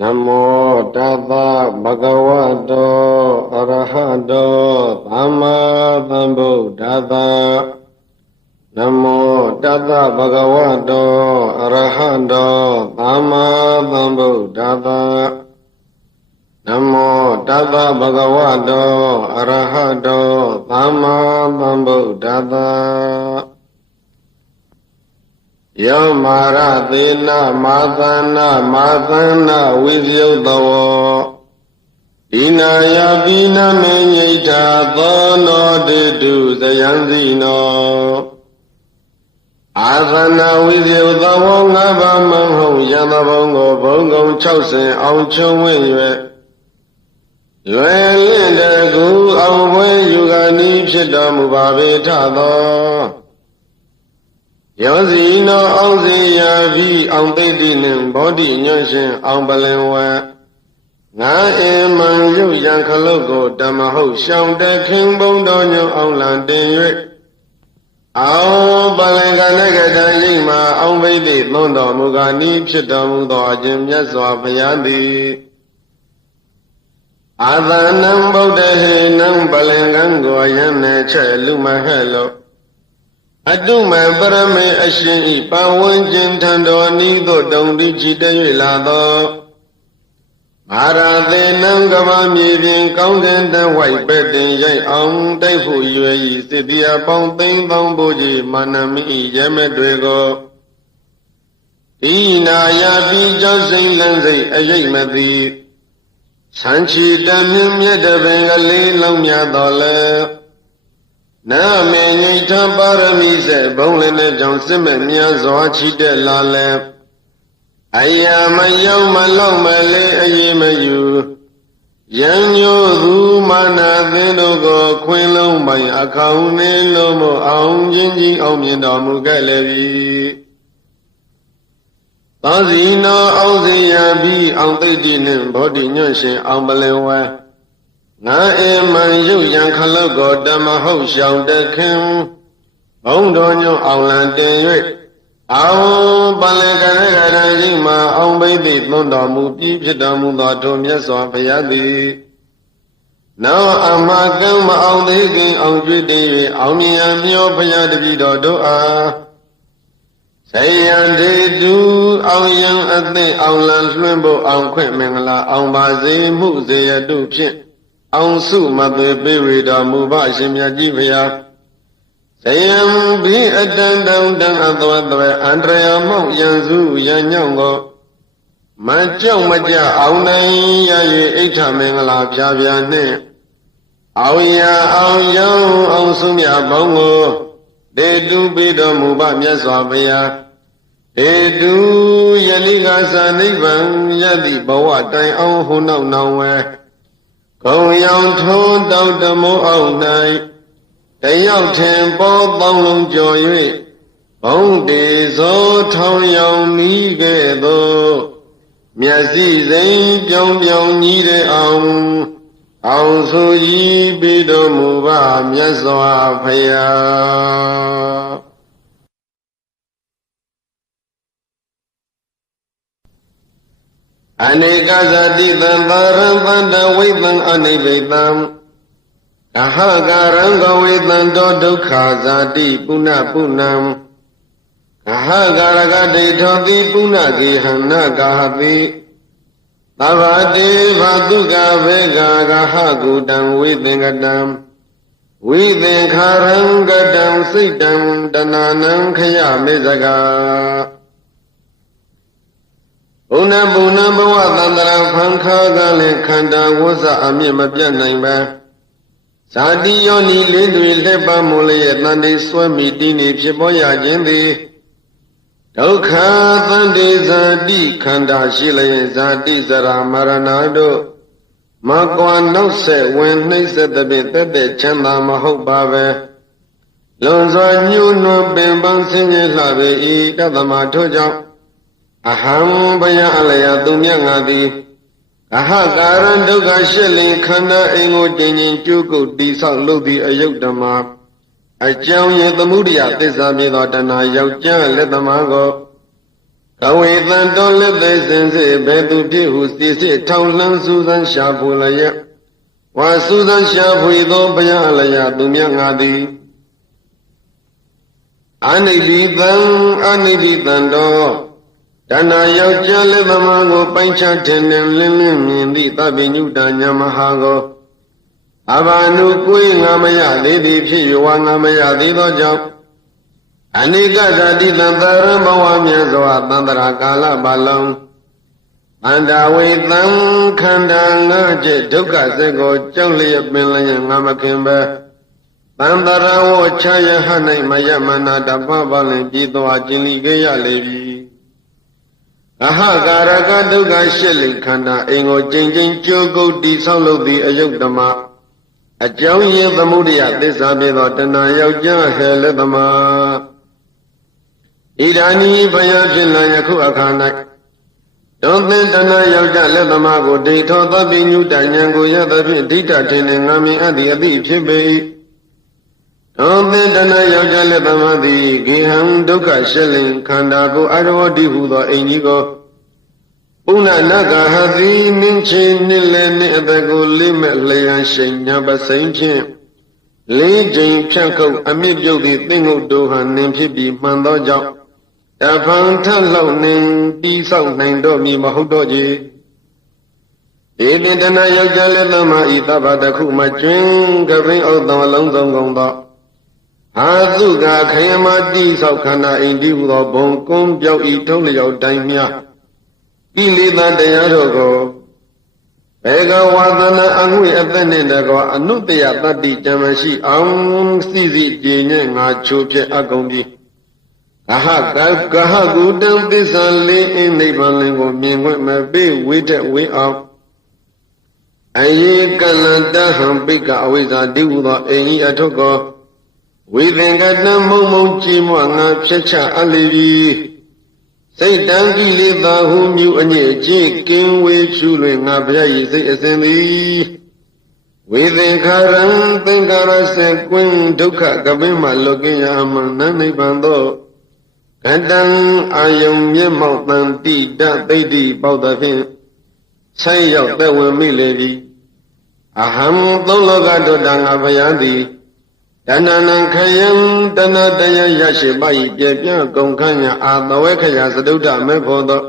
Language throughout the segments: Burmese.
Namo Tassa Bhagavato Arahato Samma Sambuddhassa Namo Tassa Bhagavato Arahato Samma Sambuddhassa Namo Tassa Bhagavato Arahato Samma Sambuddhassa Yamara Dina Madana Visyuddhavo Dinaya Vina Menyita Dono Didu Sayanzino Asana Visyuddhavo Ngaba Manho Yanabongo Bongo Chausen Aung Chung Wen Yue Linde Gu Aung Wen Yugani Pshita Mubabe Tado Yazino Auzi Yavi Aung Body Nyoshin Aung Balenwa Na Eman Yu Yankalogo Damaho Shang De King Bondonyo Aung Landin Yue Aung Balenga Negada Yima Aung Baby Mondo Mugani Pshita Mudo Ajim Yaswa Payandi Adhanam Bodhe Nam Balengango Yamne Che Luma Hello Aduma Barame Ashin Pawanjin Tando Nido Dondi Chita Yilado Marade Nangama Mirin Kaungan Dan White Bedding Yay Aung Daifu Yui Sidia Ponting Bambuji Manami Yamedwego Ina Yabi Josin Lanzi Ayamadi Sanchi Damim Yadabengali Lamya Dole Na me nyita parami se bonglene jong sime mya zwa chite la le Ayama yaw ma law ma le aye ma yu Yang nyo ru mana thin do ko khwin long pai akhaung ne lo mo aung jin ji aung myin taw mu kat le bi Ta si no aung si ya bi aung thai ti nin bodhi nyot shin aung palen wa Na Eman Yu Yankalogo Damaho Shang De King Bondonyo Aung Landin Yue Aung Balenga Yima Aung Baby Mondo Mupi Pshita Mudo Tom Yaswa Payadi Now Amakan Ma Aung Deking Aung Jwiti Aung Niyan Myo Payadi Doa Sayan De Du Aung Yang Ate Aung Lan Swimbo Aung Kwet Mengala Aung Bazi Mu Zeya Du Pshin Aung Su Mother Birida Muba Shimya Jivya Sayam Bi Adan Dang Dang Adwatwe Andrea Mok Yanzu Yanyango Majang Maja Aung Nai Yayi Eita Mengala Pshavya Ne Aung Ya Aung Yang Aung Sumya Bongo De Du Bido Muba Myaswa Paya De Du Yaliga Sa Nivan Yadi Bawa Tai Aung Hunau Nawe Kong Yang Thon Dao Damo Aung Nai Tayao Ten Po Bong Long Jo Yue Bong De Zo Thong Yang Ni Ge Do Myasi Zain Pyong Pyong Ni De Aung Aung Su Yi Bido Muba Myaswa Phaya Aneka Zati Tantaram Tanta Vedam Anivedam Kahagaram Gavedam Dukha Zati Puna Punam Kahagaragati Thoti Puna Gihana Gahati Tavati Vatuka Vega Gahagutam Vidingadam Vidinkaram Gadam Sitam Dananam Khaya Mezaga Una Buna Bawa Tandara Pankha Gale Khanda Wasa Amya Mapya Naimba Sadi Yoni Lindu Lepa Mule Nandi Swami Dini Pshipoya Jindi Dukha Tandi Zadi Khanda Shile Zadi Zara Maranado Makwa Nose When Nise Tabi Tete Chanda Mahok Bave Lonzo Nyu No Bimbang Singe Labe I Katama Toja Aham Baya Alaya Dumya Ngadi Ahagaran Duga Shilling Khanda Engo Jinin Juku Disa Ludi Ayukdama Ajang Yatamudia Tisami Dana Yauja Letamago ဝေသံတော်လက်သိစင်စေဘယ်သူဖြစ်ဟုစီစစ်ထောင်လှမ်းစူးစမ်းရှာဖွေလျက်ဝါစူးစမ်းရှာဖွေသောဘုရားအလျာသူမြတ်ငါသည်အနိဗ္ဗိတံတော်တဏှာယောက်ျားလက်သမားကိုပိုင်းခြားထင်လင်းလင်းမြင်သည့်သဗ္ဗညုတညာမဟာကိုအဘာနုကိုယ်ငါမရသေးသည်ဖြစ်၍ဝါငါမရသေးသောကြောင့်အနိကဓာတိသံသရဘဝမြတ်စွာသန္တရာကာလပတ်လုံးအန္တဝေသံခန္ဓာငါးချက်ဒုက္ခစက်ကိုကြောက်လျက်ပင်လျက်ငါမခင်ပဲသန္တရာဝချယဟ၌မယမနာတပပလင်ပြည်သွားခြင်းလိခဲ့ရလေပြီအဟကာရကဒုက္ခရှစ်လိခန္ဓာအိမ်ကိုကျင့်ချင်းကြိုးကုပ်တိဆောက်လုပ်သည့်အယုတ်ဓမ္မအကြောင်းရင်းသမုဒယသစ္စာဖြစ်သောတဏှာယောက်ျားဟဲလက်သမားဣဒာနိဘယဖြစ်လာယခုအခါ၌တောသင်တဏှာယောက်ျားလက်သမားကိုဒိဋ္ဌောသဗ္ဗညုတဉာဏ်ကိုရသဖြင့်ဒိဋ္ဌထင်ငါမြင်အပ်သည်အသည့်ဖြစ်ပေ၏တောသင်တဏှာယောက်ျားလက်သမားသည်ဂေဟံဒုက္ခရှလင်ခန္ဓာကိုအရဝတိဟုသောအိမ်ကြီးကိုပုဏ္ဏနာဂဟတိနင်းချင်းနှင့်လည်းနှင့်အသက်ကိုလေးမဲ့လျံရှိန်ညာပစိမ့်ဖြင့်လေးကျိန်ဖြတ်ခုတ်အမြင့်ပြုတ်သည့်သင်္ကုတ်တို့ဟန်နင်းဖြစ်ပြီးမှန်သောကြောင့်တဖန်ထလောက်နှင်တိဆောက်နိုင်တော့မည်မဟုတ်တော့ကြည်ဧတိတနာယောက်ျားလက်သမားဤသဗ္ဗတခုမကျွင်းကပင်ဥဒ္ဒံအလုံးစုံကုန်သောအာသုကခယမတိဆောက်ခန္ဓာအိန္ဒိဟုသောဘုံကွန်းပြောက်ဤထုံးလျောက်တိုင်းများကိလေသာတရားတို့ကိုဘေကဝါဒနာအငွေအသက်နှင့်တကောအနုတ္တယတတ္တိကြံမရှိအောင်စီစီကြည်ညဲ့ငါချိုးဖြစ်အကုန်ပြီဂဟကုတံသစ္စာလေးအင်းနိဗ္ဗာန်လင်ကိုမြင်ခွင့်မပေးဝိတ္တဝေအောင်အယေကလန္တဟံပိကအဝိဇ္ဇာတိဟုသောအိမ်ဤအထုကောဝိသင်္ကတံမုံမုံကြည်မွငါဖြစ်ချအလိပြီစိတ်တံကိလေသာဟုမြူအညစ်အကြေးကင်းဝေးရှုလွင်ငါဘုရား၏စိတ်အစဉ်သည်ဝေသင်္ခါရံသင်္ခါရစေကွင်းဒုက္ခကပင်မှလွတ်ကင်းရမှန်နိဗ္ဗာန်သောကတံအာယုံမျက်မှောက်တန်တိတသိတ္တိပေါသဖြင့်ဆိုင်ရောက်သက်ဝင်မိလေပြီအဟံသုံးလောကတို့တန်ငါဘုရားသည်တဏ္ဏခယံတဏတယရရှိပါ၏ပြပြကုန်ခန့်ရအာသဝေခယသဒုဒ္ဓမေဖို့သော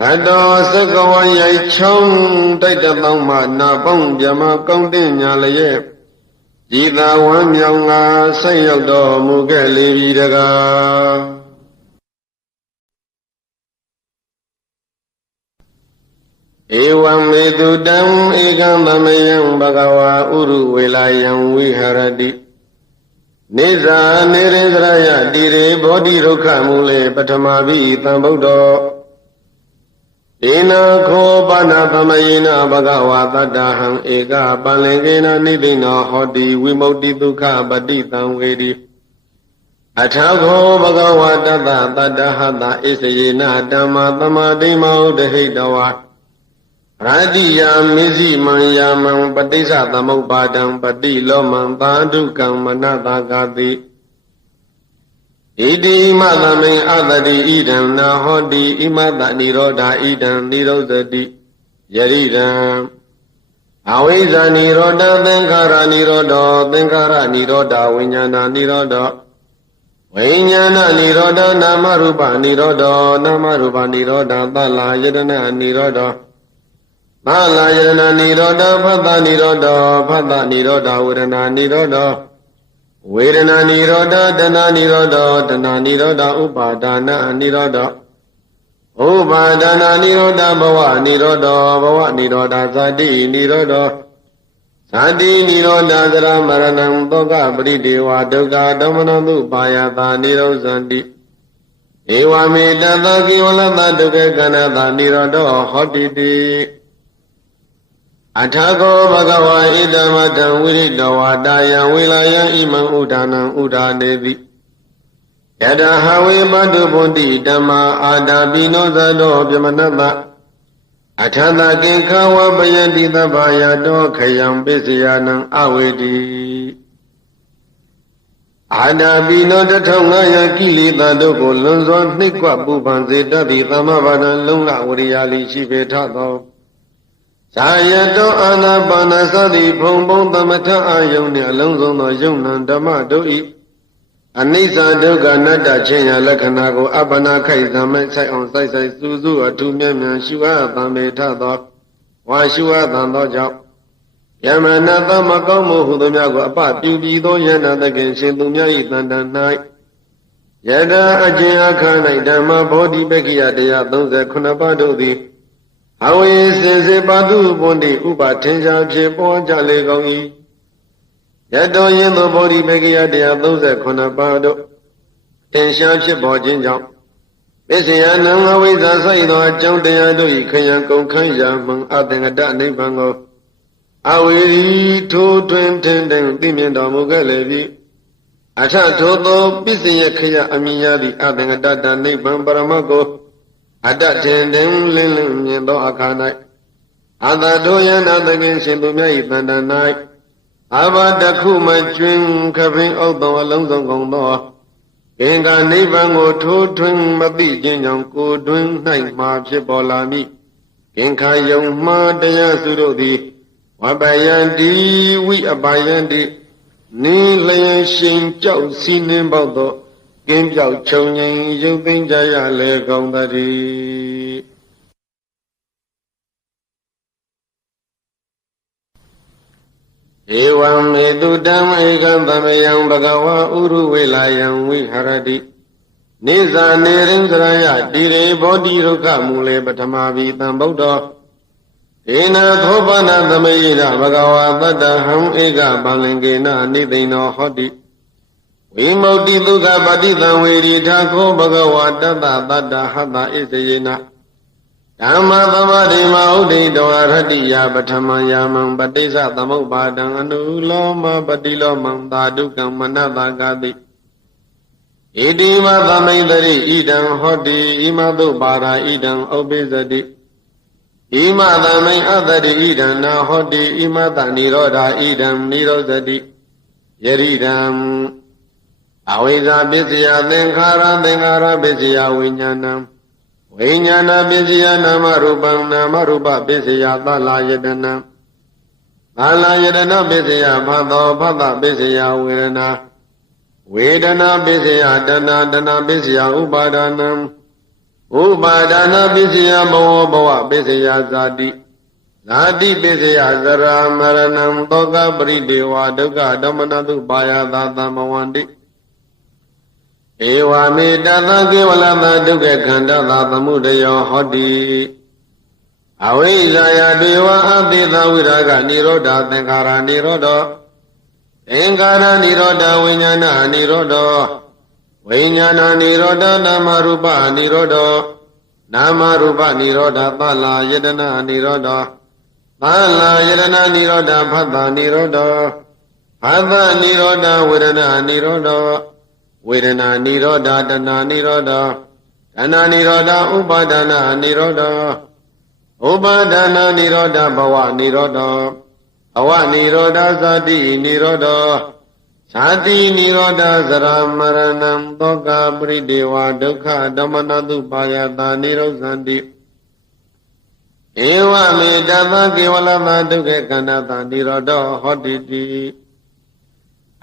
ခတောသကဝရိုက်ချောင်းတိုက်တသောမှနာပေါင်းပြမကောင်းတင်ညာလျက်ဒီသာဝမ်းမြောင်ငါဆက်ရောက်တော်မူခဲ့လေပြီတကားဧဝံမေတုတံဧကံသမယံဘဂဝါဥရုဝေလာယံဝိဟရတိနေဇာနေရန္တရယတိရေဘောဓိဒုက္ခမူလေပထမဘိသံဗုဒ္ဓောဒေနာခောပနာသမယေနဘဂဝါတတ္တဟံဧကပလင်ကေနနိသိဏောဟောတိဝိမု ക്തി ဒုက္ခပတိတံဝေတိအထာခောဘဂဝါတတ္တတတ္တဟတဣစယေနဓမ္မသမာဓိမောဒဟိတဝါရတိယမေဇိမံယာမံပဋိစ္စသမုပ္ပါဒံပတိလောမံသာဓုကံမနတာဂတိဣတိမသမိန်အတတိဣဒံနာဟောတိဣမတနိရောဓာဣဒံနိရောဓတိယရိဒံအဝိဇ္ဇာနိရောဓသင်္ခါရနိရောဓသင်္ခါရနိရောဓဝိညာဏနိရောဓဝိညာဏနိရောဓနာမရူပနိရောဓနာမရူပနိရောဓသလာယတနာနိရောဓမလာယတနာနိရောဓဖတ်တာနိရောဓဖတ်တာနိရောဓဝေဒနာနိရောဓဝေဒနာနိရောဓတဏှာနိရောဓတဏှာနိရောဓဥပါဒနာနိရောဓဥပါဒနာနိရောဓဘဝနိရောဓဘဝနိရောဓဇာတိနိရောဓဇာတိနိရောဓသရမရဏံသောကပရိဒေဝဒုက္ခဓမ္မနတုပါယတာနိရောဇန္တိဧဝမေတသကိဝလတဒုက္ခကဏ္ဍတာနိရောဓဟောတိတိအထာကောဘဂဝါဣဒမတံဝိရိတဝါတာယံဝေလာယံဣမံဥဒါနံဥဒါနေတိယတဟဝေပတုဘုန်တိဓမ္မာအာတာပိနောသတောပြမနတအထာတကင်္ခဝပယတိသဗ္ဗယတောခယံပစ္စယနံအဝေတိ အာဒာပိနော1500ကိလေသာတို့ကိုလွန်စွာနှိပ်ကွပ်ပူပန်စေတတ်သည့်သမ္မာပါဒံလုံလဝရိယာလိရှိပေထသောဇာယတောအာနာပါနသတိဖုံဖုံသမထအာယုန်နှင့်အလုံးစုံသောယုံနံဓမ္မတို့၏အနိစ္စဒုက္ခအနတ္တခြင်းရာလက္ခဏာကိုအပ္ပနာခိုက်သမဲ့ဆိုင်အောင်စိုက်စိုက်စူးစူးအထူးမြတ်မြတ်ရှုအပ်သံပေထသောဝါရှုအပ်သံသောကြောင့်ယမနာသမကောင်းမှုဟုသောများကိုအပပြုပြီးသောယန္တာသခင်ရှင်သူများ၏တန်တန်၌ယတာအကျဉ်အခါ၌ဓမ္မဘောဓိပက္ခိယတရား39ပါးတို့သည်အဝိစင်စေပါတုပွန်တိဥပထင်ရှားဖြစ်ပေါ်ကြလေကုန်၏ယတောယင်းသောဘောဓိပက္ခိယတရား39ပါးတို့ထင်ရှားဖြစ်ပေါ်ခြင်းကြောင့်ပစ္စယနံအဝိဇ္ဇာစိုက်သောအကြောင်းတရားတို့၏ခယံကုန်ခန်းရာမှန်အသင်္ကတနိဗ္ဗာန်ကိုအဝိရိထိုးတွင်ထင်တင်သိမြင်တော်မူခဲ့လေပြီအထထိုသောပစ္စယခယအမြင်ရသည့်အသင်္ကတတနိဗ္ဗာန်ပရမတ်ကိုအတ္တထင်တင်လင်းလင်းမြင်သောအခါ၌အတ္တတို့ယနာသခင်ရှင်သူများ၏တန်တန်၌အဘာတခုမကျွင်းခပင်ဥဒ္ဒောအလုံးစုံကုန်သောအင်္ဂါနိဗ္ဗာန်ကိုထိုးထွင်းမသိခြင်းကြောင့်ကိုယ်တွင်၌မှဖြစ်ပေါ်လာမည်အင်္ခာယုံမှားတရားစုတို့သည်ဝပယံတိဝိအပယံတိနိလျင်ရှင်ကြောက်စီနှင်းပေါသောကင်းပြောက်ခြုံငိမ်ရုပ်သိမ်းကြရလေကောင်းတည်းဧဝံမေတုတံဧကံသမယံဘဂဝါဥရုဝေလာယံဝိဟရတိနိဇာနေရင်္ဂရယတိရေဘောဓိရုက္ခမူလေပထမဘိတံဗုဒ္ဓောဧနသောပနသမေယဘဂဝါတတ္တဟံဧကပလင်္ကေနနိသိဏောဟောတိဝိမု ക്തി ဒုက္ခပတိတံဝေရိထာခောဘဂဝါတတ္တတတ္တဟတဣစေယနာဓမ္မသမတိမဥဒိတောအရဟတိယပထမယာမံပတိစ္ဆသမုပ္ပါဒံအနုလောမပတိလောမံသာဒုက္ကမနတဂတိဣတိမသမိန်တရိဣဒံဟောတိဣမသုပါရာဣဒံဥပိသတိဣမသမိန်အတ္တိဣဒံနာဟောတိဣမတနိရောဓာဣဒံနိရောဓတိယရိဒံအဝိဇ္ဇာပစ္စယသင်္ခါရသင်္ခါရပစ္စယဝိညာဏံဝိညာဏပစ္စယနာမရူပံနာမရူပပစ္စယသလာယတနာသလာယတနာပစ္စယဖတ်သောဖတ်တပစ္စယဝေဒနာဝေဒနာပစ္စယတဏတဏပစ္စယဥပါဒနာဥပါဒနာပစ္စယဘဝဘဝပစ္စယဇာတိဇာတိပစ္စယဇရာမရဏံသောကပရိဒေဝဒုက္ခဓမ္မနတုပါယသာသမဝန္တိဧဝမေတသကေဝလသဒုက္ခခန္ဓာသာသမုဒယောဟောတိအဝိဇ္ဇာယဒေဝအတိသဝိရာဂနိရောဓသင်္ခါရနိရောဓသင်္ခါရနိရောဓဝိညာဏနိရောဓဝိညာဏနိရောဓနာမရူပနိရောဓနာမရူပနိရောဓသလာယတနာနိရောဓသလာယတနာနိရောဓဖတ်တာနိရောဓဖတ်တာနိရောဓဝေဒနာနိရောဓဝေဒနာနိရောဓတဏနိရောဓတဏနိရောဓဥပါဒနာနိရောဓဥပါဒနာနိရောဓဘဝနိရောဓဘဝနိရောဓဇာတိနိရောဓဇာတိနိရောဓဇရာမရဏံသောကပရိဒေဝဒုက္ခဓမ္မနတုပါယတာနိရောဇန္တိဧဝမေတသကေဝလမဒုက္ခခန္ဓာတာနိရောဓဟောတိတိ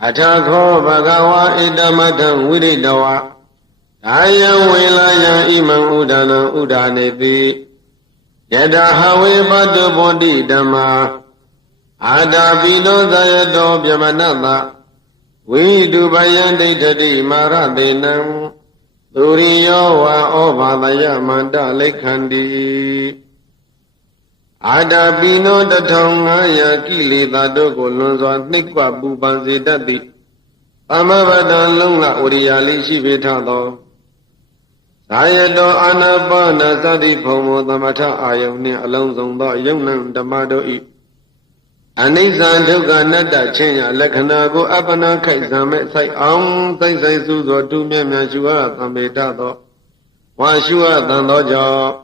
အထာခောဘဂဝါဣတမထံဝိရိတဝါဒါယံဝေလာယံဣမံဥဒနံဥဒါနေတိယတဟဝေပတုဗောတိဓမ္မာအာတာပိနောသယတောပြမနတဝိတုပယံဒိဋ္ဌတိမာရတေနံသူရိယောဝါဩဘာသယမန္တလိခန္တိအာတာပိနော1500ကိလေသာတို့ကိုလွန်စွာနှိပ်ကွပူပန်စေတတ်သည်သမဗတံလုံးလဝရိယာလိရှိပေထသောသာယတောအာနာပါနသတိဖုံမောသမထအာယုန်နှင့်အလုံးစုံသောယုံနံဓမ္မတို့၏အနိစ္စဒုက္ခအနတ္တချင်းရလက္ခဏာကိုအပ္ပနာခိုက်ဇံမဲ့ဆိုင်အောင်သိမ့်ဆိုင်စုသောတူမြတ်မြတ်ရှုအပ်သံပေတသောဝါရှုအပ်သံသောကြောင့်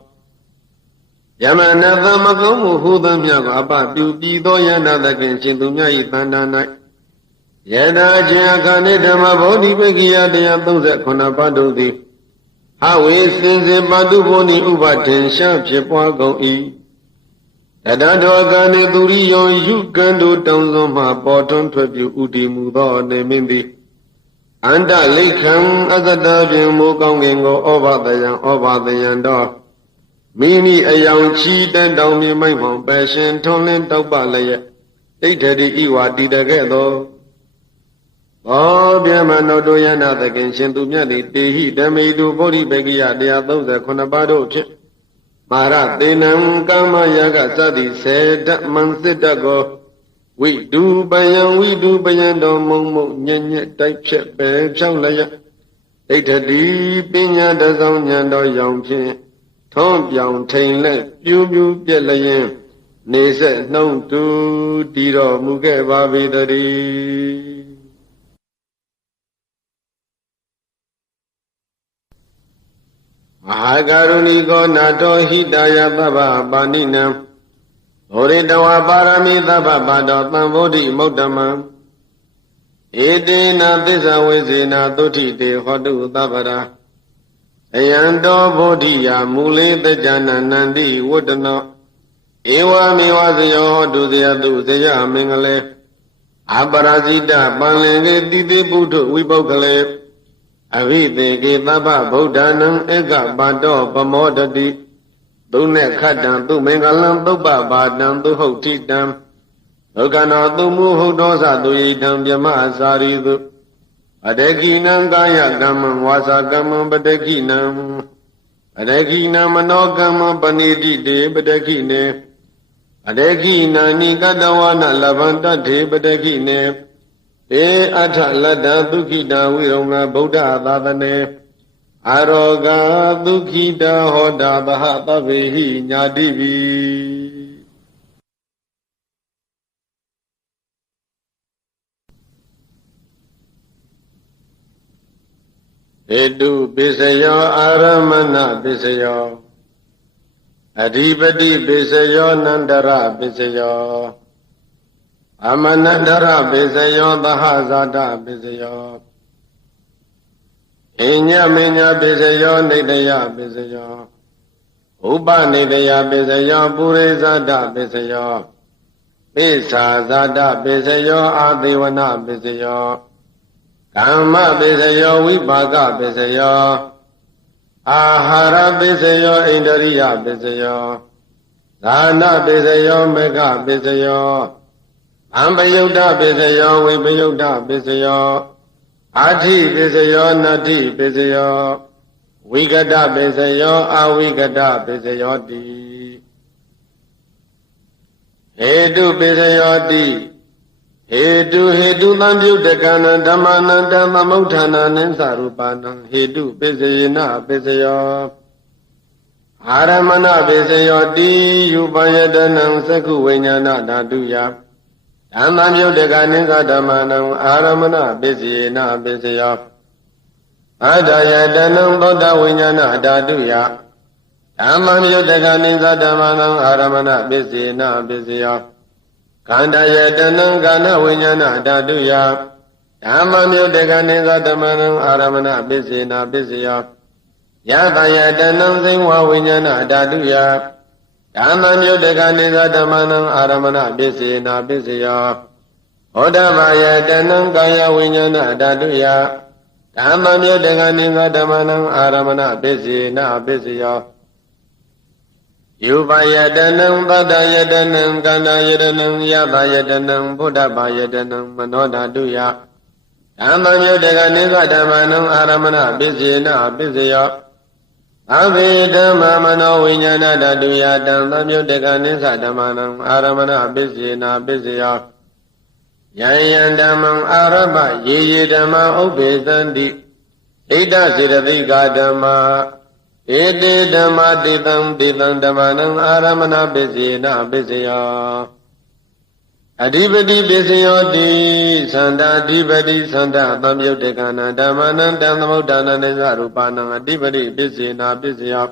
ယမနာသမကောင်းမှုဟူသောမြတ်ကိုအပပြုပြီးသောယန္တာသခင်ရှင်သူမြတ်၏တန်တာ၌ Yada Jakane Dhamma Bodhi Pekiya Daya 39 ပါးတို့သည်ဟဝေစင်စစ်ပါတုဘောနိဥပထင်ရှားဖြစ်ပွားကုန်၏တတတောကနေသူရိယောယုကံတို့တောင်းစွန်မှပေါ်ထွန်းထွက်ပြုဥတည်မှုသောနေမင်းသည်အန္တလိခံအသတ္တဖြင့်မိုးကောင်းကင်ကိုဩဘာတယံတော်မိမိအယောင်ချီတန်တောင်မြေမိုက်မှောင်ပယ်ရှင်ထွန်းလင်းတောက်ပလည်းရဲ့ဒိဋ္ဌတိဤဝါတည်တကဲ့သောဘောဗျမနောတောယနာသခင်ရှင်သူမြတ်သည်တေဟိဓမေတုဗောဓိပကိယ139ပါးတို့ဖြင့်မာရသေနံကာမယာကစသည်စေတမံစစ်တကောဝိတုပယံတော်မုံမုံညံ့ညက်တိုက်ဖြက်ပဲဖြောင်းလျက်ဒိဋ္ဌတိပညာတဆောင်ဉာဏ်တော်ရောင်ဖြင့်ထုံးပြောင်ထိန်လက်ပြူးပြက်လျင်နေဆက်နှုံးတူတည်တော်မူခဲ့ပါပေတည်းမဟာကရုဏီကောနာတောဟိတယသဗ္ဗပါဏိနံဘောရိတဝါပါရမိသဗ္ဗပါတောသံဗောဓိမုဒ္ဓမံဧတေနသစ္စာဝိဇေနသုဋ္ဌိတေဟောတုသဗ္ဗရာအယံတောဗောဓိယာမူလေတကြနနန္တိဝတ္တနောဧဝမေဝဇယောဟောတုဇယတုဇယမင်္ဂလေအပရာဇိတပန္လင်လေတိတိပုထုဝိပုဂ္ဂလေအဝိသေကေသဗ္ဗဗုဒ္ဓနံဧကပါတောပမောတတိသုနဲ့ခတ္တံသူမင်္ဂလံသုပ္ပပါတံသူဟုတ်တိတံဒုက္ခနောသူမူဟုတ်သောသသူယိတံပြမအစာရီသူအတေကိနံကာယကမ္မံဝါစာကမ္မံပတေကိနံအတေကိနံမနောကမ္မံပဏိတိတေပတေကိနေအတေကိနာနိကတဝနလဗန္တထေပတေကိနေဧအထလတ္တဒုက္ခိတဝိရုံငဗုဒ္ဓသာသနေအာရောဂဒုက္ခိတဟောတာသဟသဗ္ဗေဟိညာတိပိဧတုပိစယောအာရမဏပိစယောအဓိပတိပိစယောနန္တရပိစယောအမနန္တရပိစယောသဟဇာတပိစယောအညမညပိစယောနေတယပိစယောဥပနေတယပိစယောပုရိဇာတပိစယောပိသာဇာတပိစယောအာသေဝနပိစယောကမ္မပိစယောဝိပါကပိစယောအာဟာရပိစယောဣန္ဒရိယပိစယောဒါနပိစယောမေဃပိစယောအံပယုတ်တပိစယောဝိပယုတ်တပိစယောအာထိပိစယောနတ္ထိပိစယောဝိကတပိစယောအဝိကတပိစယောတိဟေတုပိစယောတိဟေတုသံပြုတကနံဓမ္မနံတံသမုဋ္ဌာနာနိသရူပနံဟေတုပိစယေနပိစယောအာရမဏပိစယောတိယူပယတနံသက္ခုဝိညာဏဓာတုယဓမ္မမြုတ်တကနိသဓမ္မနံအာရမဏပိစယေနပိစယောအတယတနံသောတဝိညာဏဓာတုယဓမ္မမြုတ်တကနိသဓမ္မနံအာရမဏပိစယေနပိစယောခန္ဓာယတနံကာဏဝိညာဏဓာတုယဓမ္မမြုတ်တကနိသဓမ္မနံအာရမဏပိစယေနပိစယောယတယတနံသိဝဝိညာဏဓာတုယဓမ္မမြုတ်တကနိသဓမ္မနံအာရမဏပိစယေနပိစယောဟောဓမ္မယတနံကာယဝိညာဏဓာတုယဓမ္မမြုတ်တကနိသဓမ္မနံအာရမဏပိစယေနပိစယောယူပါယတနံသတ္တယတနံကန္တာယတနံယတယတနံဘုဒ္ဓဘာယတနံမနောဓာတုယဓမ္မမြုတ်တကနိသဓမ္မနံအာရမဏပိစယေနပိစယောအဘိဓမ္မမနောဝိညာဏဓာတုယတံသမြုတ်တကနိသဓမ္မနံအာရမဏပိစယေနပိစယောယံယံဓမ္မံအာရပယေယေဓမ္မဥပ္ပေသန္တိဣဒ္ဓစေတသိကာဓမ္မာဧတေဓမ္မာတိတံဓမ္မနံအာရမဏပိစယေနပိစယောအဓိပတိပိစယောတိသန္တာအဓိပတိသန္တာသံယုတ်တကနာဓမ္မနံတံသမုဋ္ဌာနနိသရူပနံအဓိပတိပိစယေနပိစယော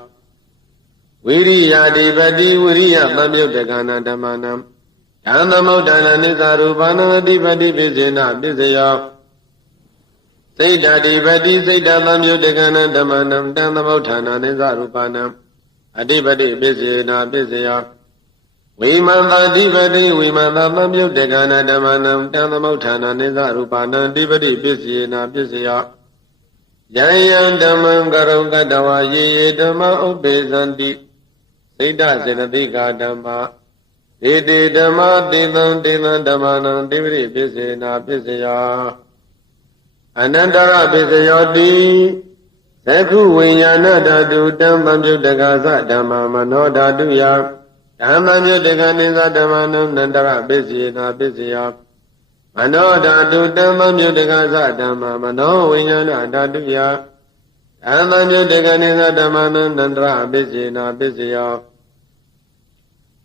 ဝိရိယအဓိပတိဝိရိယသံယုတ်တကနာဓမ္မနံဓ ယံသမုဋ္ဌာနနိသရူပနာအဓိပတိပိစေနပစ္စယောစိတ်ဓာတိပတိစိတ်ဓာသံယုတ်တကနဓမ္မနံတံသမုဋ္ဌာနနိသရူပနာအဓိပတိပိစေနပစ္စယောဝိမန္တအဓိပတိဝိမန္တသံယုတ်တကနဓမ္မနံတံသမုဋ္ဌာနနိသရူပနာအဓိပတိပိစေနပစ္စယောယံယံဓမ္မံကရုံကတဝါယေယေဓမ္မဥပ္ပေသန္တိစိတ်ဓစေနတိကာဓမ္မဒေတိဓမ္မတေသံတေသံဓမ္မနံတိပရိပစ္စေနာပစ္စယောအနန္တရပစ္စယောတိသက္ခုဝိညာဏဓာတုတံပံပြုတ်တကသဓမ္မမနောဓာတုယဓမ္မပြုတ်တကနိသဓမ္မနံနန္တရပစ္စေနာပစ္စယောမနောဓာတုတံပံပြုတ်တကသဓမ္မမနောဝိညာဏဓာတုယဓမ္မပြုတ်တကနိသဓမ္မနံနန္တရပစ္စေနာပစ္စယော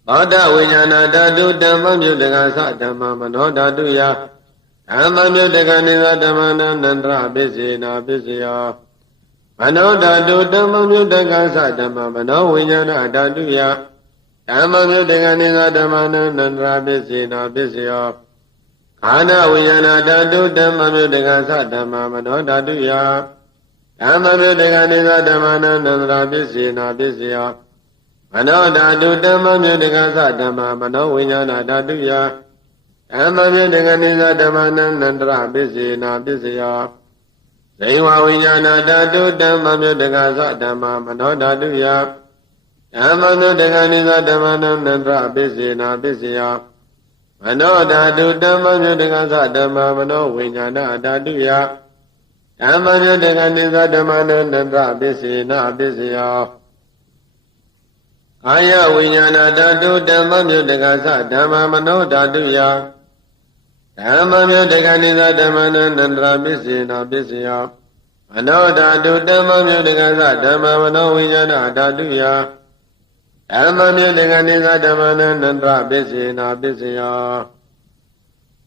သောတဝိညာဏဓာတုဓမ္မပြုတ်တကသဓမ္မမနောဓာတုယဓမ္မပြုတ်တကနိသဓမ္မနံနန္တရပစ္စေနာပစ္စယောမနောဓာတုဓမ္မပြုတ်တကသဓမ္မမနောဝိညာဏဓာတုယဓမ္မပြုတ်တကနိသဓမ္မနံနန္တရပစ္စေနာပစ္စယောခန္ဓာဝိညာဏဓာတုဓမ္မပြုတ်တကသဓမ္မမနောဓာတုယဓမ္မပြုတ်တကနိသဓမ္မနံနန္တရပစ္စေနာပစ္စယောမနောဓာတုဓမ္မမြုတကသဓမ္မမနောဝိညာဏဓာတုယဓမ္မမြုတကနိသဓမ္မနံနန္တရပစ္စေနာပစ္စယောဇိဝဝိညာဏဓာတုဓမ္မမြုတကသဓမ္မမနောဓာတုယဓမ္မမြုတကနိသဓမ္မနံနန္တရပစ္စေနာပစ္စယောမနောဓာတုဓမ္မမြုတကသဓမ္မမနောဝိညာဏဓာတုယဓမ္မမြုတကနိသဓမ္မနံနန္တရပစ္စေနာပစ္စယောကာယဝိညာဏဓာတုဓမ္မမြုတကသဓမ္မမနောဓာတုယဓမ္မမြုတကနိသဓမ္မနံနန္တရပစ္စေနာပစ္စယောမနောဓာတုဓမ္မမြုတကသဓမ္မမနောဝိညာဏဓာတုယဓမ္မမြုတကနိသဓမ္မနံနန္တရပစ္စေနာပစ္စယော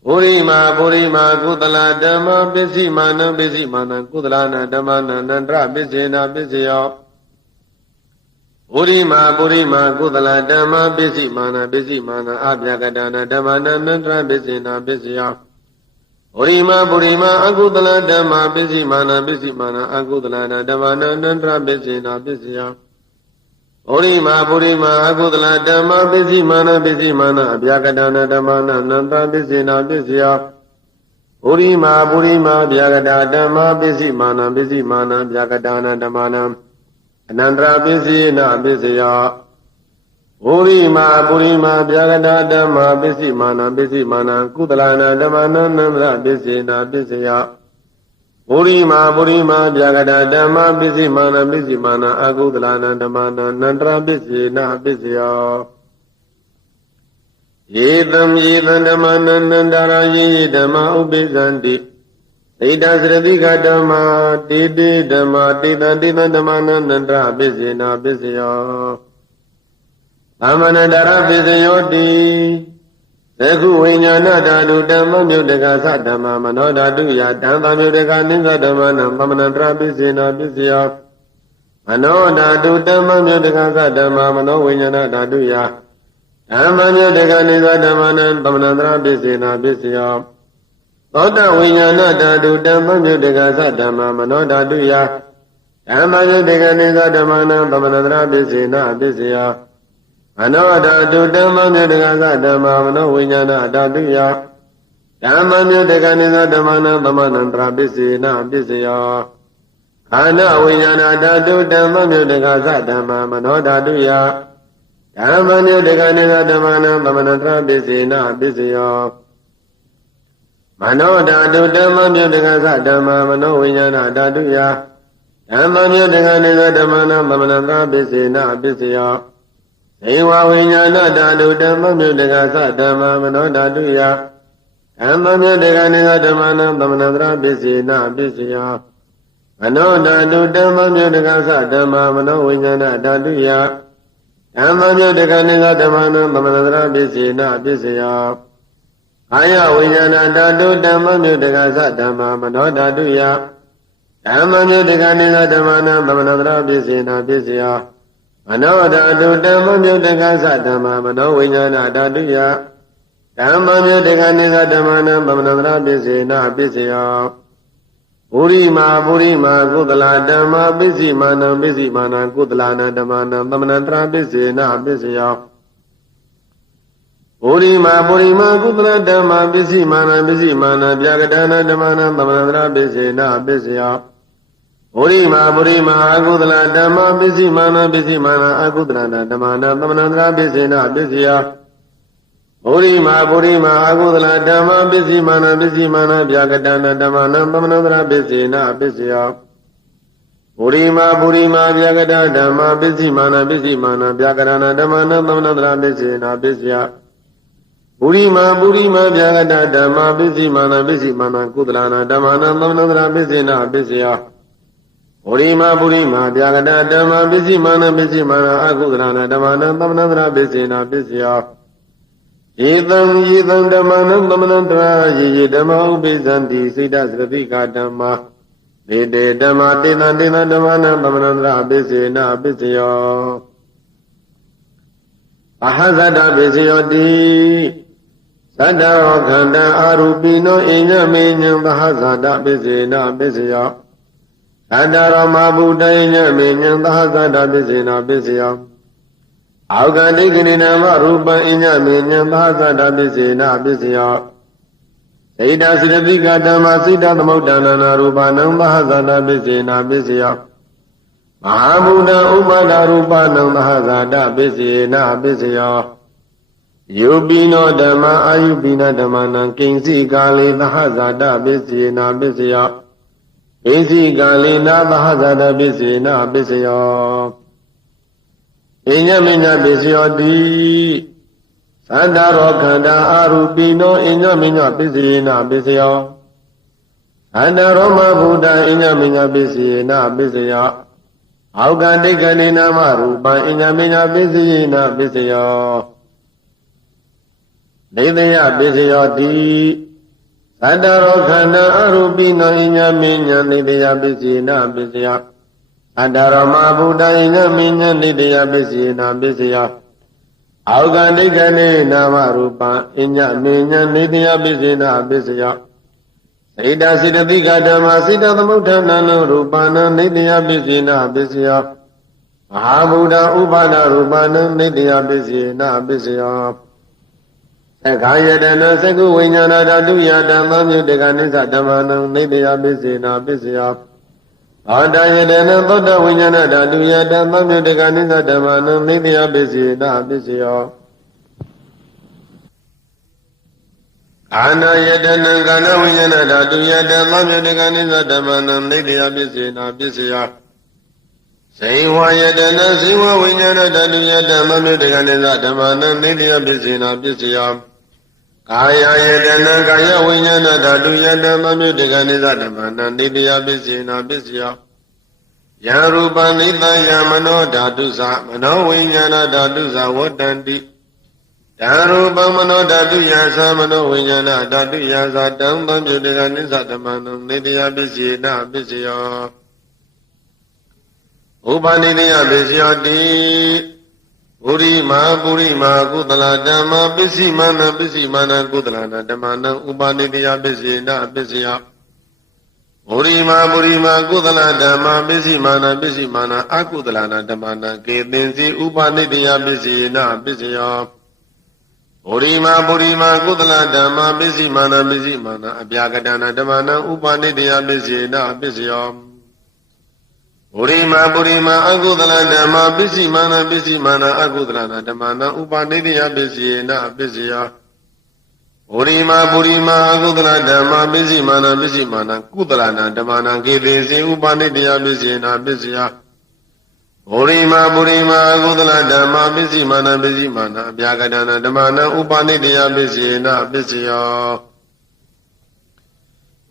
ပုရိမာပုရိမာကုသလဓမ္မပစ္စည်းမာနံပစ္စည်းမာနံကုသလနာဓမ္မနံနန္တရပစ္စေနာပစ္စယောပုရိမာပုရိမာကုသလဓမ္မပစ္စည်းမာနပစ္စည်းမာနအပြကတနာဓမ္မနံနန္တရပစ္စေနာပစ္စယောပုရိမာပုရိမာအကုသလဓမ္မပစ္စည်းမာနပစ္စည်းမာနအကုသလနာဓမ္မနံနန္တရပစ္စေနာပစ္စယောပုရိမာပုရိမာအကုသလဓမ္မပစ္စည်းမာနပစ္စည်းမာနအပြကတနာဓမ္မနံနန္တရပစ္စေနာပစ္စယောပုရိမာပုရိမာအပြကတဓမ္မပစ္စည်းမာနပစ္စည်းမာနအပြကတနာဓမ္မနံအနန္တရာပစ္စေနာပစ္စယောပုရိမာပုရိမာဗျာဂတာဓမ္မာပစ္စည်းမာနပစ္စည်းမာနကုသလနာဓမ္မနံနန္တရာပစ္စေနာပစ္စယောပုရိမာပုရိမာဗျာဂတာဓမ္မာပစ္စည်းမာနပစ္စည်းမာနအကုသလနာဓမ္မနံနန္တရာပစ္စေနာပစ္စယောယေတံယေတံဓမ္မနံနန္တရာယေယေဓမ္မဥပ္ပိသန္တိဣဒ္ဓစရတိကဓမ္မာတေတေဓမ္မာတေတံတေတံဓမ္မနံနန္တရပစ္စေနာပစ္စယောသမ္မနန္တရပစ္စယောတိသက္ခုဝိညာဏဓာတုဓမ္မမြုတကသဓမ္မမနောဓာတုယဓမ္မမြုတကနိသဓမ္မနံသမ္မနန္တရပစ္စေနာပစ္စယောမနောဓာတုဓမ္မမြုတကသဓမ္မမနောဝိညာဏဓာတုယဓမ္မမြုတကနိသဓမ္မနံသမ္မနန္တရပစ္စေနာပစ္စယောသောတဝိညာဏဓာတုဓမ္မမြုတကသဓမ္မမနောဓာတုယဓမ္မမြုတကနိသဓမ္မနံသမ္မနန္တရပစ္စေနာပစ္စယောမနောဓာတုဓမ္မမြုတကသဓမ္မမနောဝိညာဏဓာတုယဓမ္မမြုတကနိသဓမ္မနံသမ္မနန္တရပစ္စေနာပစ္စယောခန္ဓာဝိညာဏဓာတုဓမ္မမြုတကသဓမ္မမနောဓာတုယဓမ္မမြုတကနိသဓမ္မနံသမ္မနန္တရပစ္စေနာပစ္စယောမနောဓာတုဓမ္မမြုတကသဓမ္မမနောဝိညာဏဓာတုယဓမ္မမြုတကနိသဓမ္မနံသမ္မနန္တရပစ္စေနာပစ္စယောဇေဝဝိညာဏဓာတုဓမ္မမြုတကသဓမ္မမနောဓာတုယဓမ္မမြုတကနိသဓမ္မနံသမ္မနန္တရပစ္စေနာပစ္စယောမနောဓာတုဓမ္မမြုတကသဓမ္မမနောဝိညာဏဓာတုယဓမ္မမြုတကနိသဓမ္မနံသမ္မနန္တရပစ္စေနာပစ္စယောကာယဝိညာဏဓာတုဓမ္မမြုတကသဓမ္မမနောဓာတုယဓမ္မမြုတကနိသဓမ္မနံသမ္မနန္တရပစ္စေနာပစ္စယောမနောဓာတုဓမ္မမြုတကသဓမ္မမနောဝိညာဏဓာတုယဓ Dhamma Myodika Nisa Dhammana Dhamanandra Bhisena Bhisya Purima Kudala Dhamma Bhisimana Kudalana Dhammana Dhamanandra Bhisena Bhisya Purima Kudala Dhamma Bhisimana Bhyagadana Dhammana Dhamanandra Bhisena Bhisya Purima Kudala Dhamma Bhisimana Kudalana Dhammana Dhamanandra Bhisena Bhisya Purima Kudala Dhamma Bhisimana Bhyagadana Dhammana Dhamanandra Bhisena Bhisya Purima Bhyagadana Dhamma Bhisimana Bhyagadana Dhammana Dhamanandra Bhisena Bhisya Purima Bhyagadana Dhamma Bhisimana Kudalana Dhammana Dhamanandra Bhisena Bhisya Purima Bhyagadana Dhamma Bhisimana Kudalana Dhammana Dhamanandra Bhisena Bhisya Yidam Dhammana Dhamanandra Yidama Ubizanti Siddha Sratika Dhamma Dede Dhamma Dina Dhammana Dhamanandra Bhisena Bhisya Ahazada Bhisyati Sada Khanda Arupino Inya Minya Bahazada Bhisena Bhisya Sada Rama Buddha Inya Minya Bahazada Bhisena Bhisya Augadikinina Marupa Inya Minya Bahazada Bhisena Bhisya Siddha Sratika Dhamma Siddha Dhammaudana Rupanam Bahazada Bhisena Bhisya Mahabuddha Upada Rupanam Bahazada Bhisena Bhisya Yubino Dhamma Ayubina Dhammana Kingsi Kali Bahazada Bhisena Bhisya Kingsi Kali Na Bahazada Bhisena Bhisya Inya Minya Bhisyati Sandaro Khanda Arupino Inya Minya Bhisena Bhisya Sandaro Mabuddha Inya Minya Bhisena Bhisya Augadikanina Marupa Inya Minya Bhisena Bhisya Nidya Bhisyati Sandaro Khanda Arupino Inya Minya Nidya Bhisena Bhisya Sandaro Mabuddha Inya Minya Nidya Bhisena Bhisya Augadikanina Marupa Inya Minya Nidya Bhisena Bhisya Siddha Sratika Dhamma Siddha Dhammaudana Rupana Nidya Bhisena Bhisya Mahabuddha Upada Rupana Nidya Bhisena Bhisya Sakayatana Saku Viññāna Dhātu Yadhamma Myodika Nisa Dhammana Nidya Bhisena Bhisya Bādayatana Thotta Viññāna Dhātu Yadhamma Myodika Nisa Dhammana Nidya Bhisena Bhisya Anayatana Kana Viññāna Dhātu Yadhamma Myodika Nisa Dhammana Nidya Bhisena Bhisya Saivayatana Siva Viññāna Dhātu Yadhamma Myodika Nisa Dhammana Nidya Bhisena Bhisya Kayayatana Kaya Viññāna Dhātu Yadhamma Myodika Nisa Dhammana Nidya Bhisena Bhisya Yarupa Nidaya Mano Dhātu Sa Mano Viññāna Dhātu Sa Vadanti Yarupa Mano Dhātu Yasa Mano Viññāna Dhātu Yasa Dhamma Myodika Nisa Dhammana Nidya Bhisena Bhisya Upanidya Bhisyati Purima Kudala Dhamma Bhisimana Kudalana Dhammana Upanidya Bhisena Bhisya Purima Kudala Dhamma Bhisimana Akudalana Dhammana Ketinsi Upanidya Bhisena Bhisya Purima Kudala Dhamma Bhisimana Abhyagadana Dhammana Upanidya Bhisena Bhisya Purima Akudala Dhamma Bhisimana Akudalana Dhammana Upanidya Bhisena Bhisya Purima Akudala Dhamma Bhisimana Kudalana Dhammana Ketinsi Upanidya Bhisena Bhisya Purima Akudala Dhamma Bhisimana Abhyagadana Dhammana Upanidya Bhisena Bhisya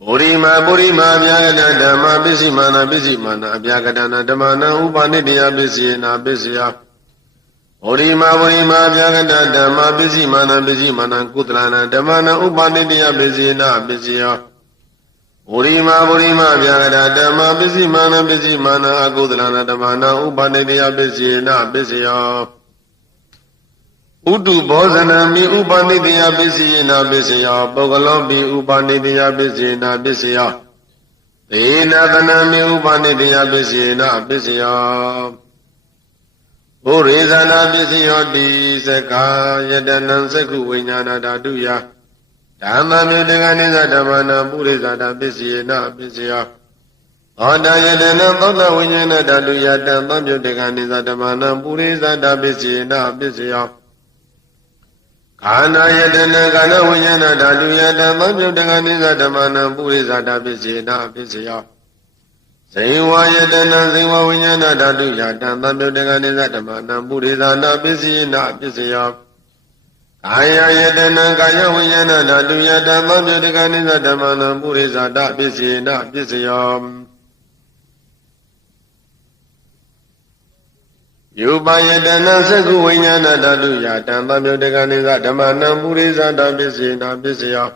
Purima Abhyagadana Dhamma Bhisimana Abhyagadana Dhammana Upanidya Bhisena Bhisya Purima Abhyagadana Dhamma Bhisimana Kudalana Dhammana Upanidya Bhisena Bhisya Purima Abhyagadana Dhamma Bhisimana Kudalana Dhammana Upanidya Bhisena Bhisya Udu Bozanami Upanidya Bisina Bisya, Bogalobi Upanidya Bisina Bisya, Inadanami Upanidya Bisina Bisya, Urizana Bisya Diseka, Yadanan Seku Vinyana Daduya, Dhamma Mudaganiza Dhamana Burizada Bisina Bisya, Oda Yadana Toda Vinyana Daduya, Dhamma Mudaganiza Dhamana Burizada Bisina Bisya, Kana Yadana Kana Vinyana Daduya, Dhamma Mudaganiza Dhamana Burizada Bisina Bisya, Sewa Yadana Sewa Vinyana Daduya, Dhamma Mudaganiza Dhamana Burizada Bisina Bisya, Kaya Yadana Kaya Vinyana Daduya, Dhamma Mudaganiza Dhamana Burizada Bisina Bisya, Yuba Yadana Seku Vinyana Daduya, Dhamma Mudaganiza Dhamana Burizada Bisina Bisya,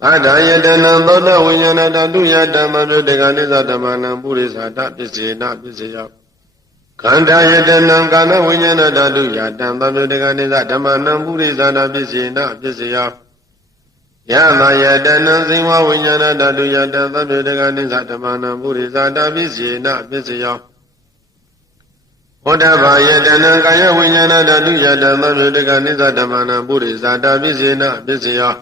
Ada Yadana Toda Vinyana Daduya, Dhamma Mudaganiza Dhamana Burizada Bisina Bisya, Kanda Yadana Kana Vinyana Daduya, Dhamma Mudaganiza Dhamana Burizada Bisina Bisya, Yama Yadana Siva Vinyana Daduya, Dhamma Mudaganiza Dhamana Burizada Bisina Bisya, Odava Yadana Kaya Vinyana Daduya, Dhamma Mudaganiza Dhamana Burizada Bisina Bisya,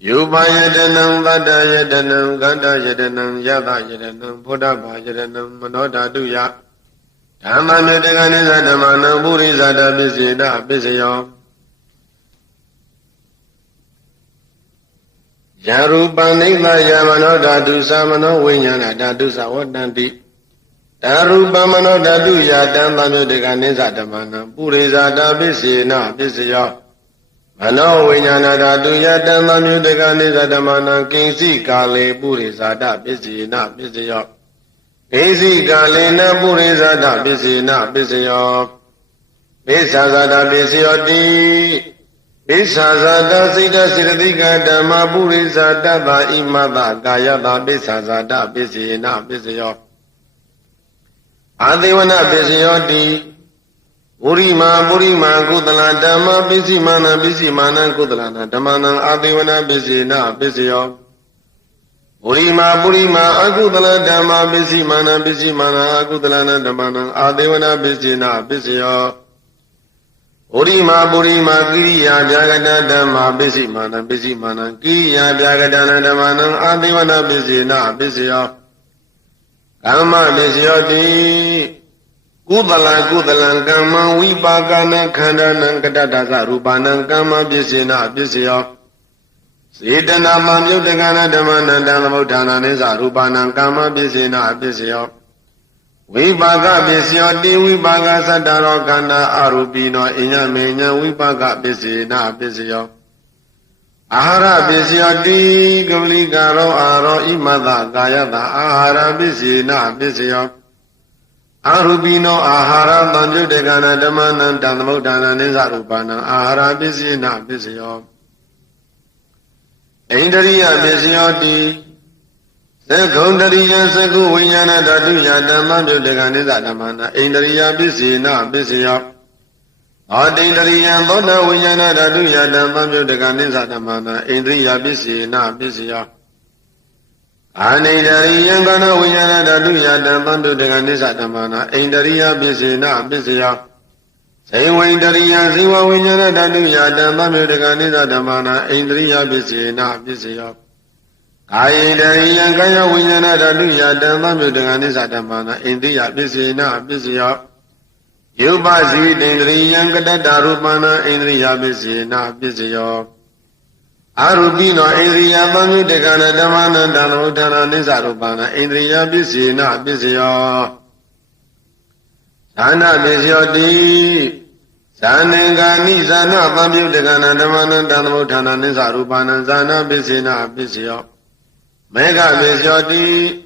Yuba Yadana Vada Yadana Ganda Yadana Yada Yadana Bodhava Yadana Manoda Duya, Dhamma Mudaganiza Dhamana Burizada Bisina Bisya, Yarupa Nila Yamanoda Dusa Mano Vinyana Dadusa Wadanti, Darupa Manoda Duya, Dhamma Mudaganiza Dhamana Burizada Bisina Bisya, Mano Vinyana Daduya, Dhamma Mudaganiza Dhamana Kinsi Kale Burizada Bisina Bisya, Kinsi Kale Na Burizada Bisina Bisya, Bisazada Bisyoti, Bisazada Sita Siddhika Dhamma Burizada Va Imada Gayada Bisazada Bisina Bisya, Adivana Bisyoti, Urima Kudala Dhamma Bisimana Kudalana Dhammana Adivana Bisina Bisya, Urima Akudala Dhamma Bisimana Akudalana Dhammana Adivana Bisina Bisya, Urima Kiriya Jagada Dhamma Bisimana Kiriya Jagadana Dhammana Adivana Bisina Bisya, Kama Bisyoti, Kudala Kama Vipakana Khandana Kadadasa Rupana Kama Bisina Bisya, Siddhana Mamyudagana Dhammana Dhammamuttana Nisa Rupana Kama Bisina Bisya, Vipaka Bisyoti Vipaka Saddharo Kanda Arupino Inyamenya Vipaka Bisina Bisya, Ahara Bisyoti Gavlikaro Aro Imada Gayata Ahara Bisina Bisya, Arubino Ahara Mamyudagana Dhammana Dhammamuttana Nisa Rupana Ahara Bisina Bisya, Indriya Bisyoti Sekundariya Seku Vinyana Daduya, Dhamma Mudaganiza Dhamana Indriya Bisina Bisya, Adindriya Toda Vinyana Daduya, Dhamma Mudaganiza Dhamana Indriya Bisina Bisya, Anindriya Kana Vinyana Daduya, Dhamma Mudaganiza Dhamana Indriya Bisina Bisya, Sewindriya Siva Vinyana Daduya, Dhamma Mudaganiza Dhamana Indriya Bisina Bisya, Ayindriya Kaya Vinyana Daduya, Dhamma Mudaganiza Dhamana Indriya Bisina Bisya, Yuba Indriya Kadada Rupana Indriya Bisina Bisya, Arubino Indriya Mamyudagana Dhammana Dhammamuttana Nisa Rupana Indriya Bisina Bisya, Sana Bisyoti, Sanengani Sana Mamyudagana Dhammana Dhammamuttana Nisa Rupana Sana Bisina Bisya, Mega Bisyoti,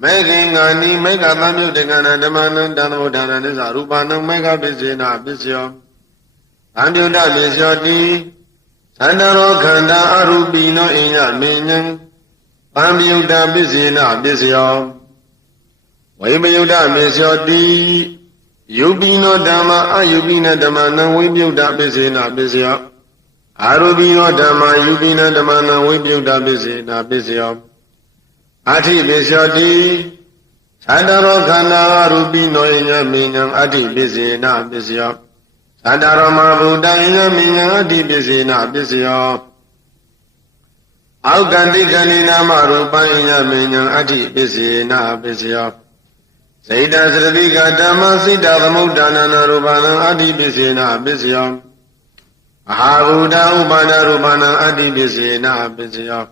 Megingani Mega Mamyudagana Dhammana Dhammamuttana Nisa Rupana Mega Bisina Bisya, Amyuda Bisyoti, Sandaro Khanda Arubino Inyamenya, Amyuda Bisina Bisya, Vimayuda Bisyoti, Yupino Dhamma Ayupina Dhammana Vipyuta Pisena Pisya Arubino Dhamma Yupina Dhammana Vipyuta Pisena Pisya Ati Pisyati Sadaro Khana Arubino Inya Minyang Ati Pisena Pisya Sadaro Mabuddha Inya Minyang Ati Pisena Pisya Aukandi Kanina Marupa Inya Minyang Ati Pisena Pisya Saita Sradika Dhamma Sita Dhammuddhana Rupana Adi Pisena Pisya Mahabuddha Upana Rupana Adi Pisena Pisya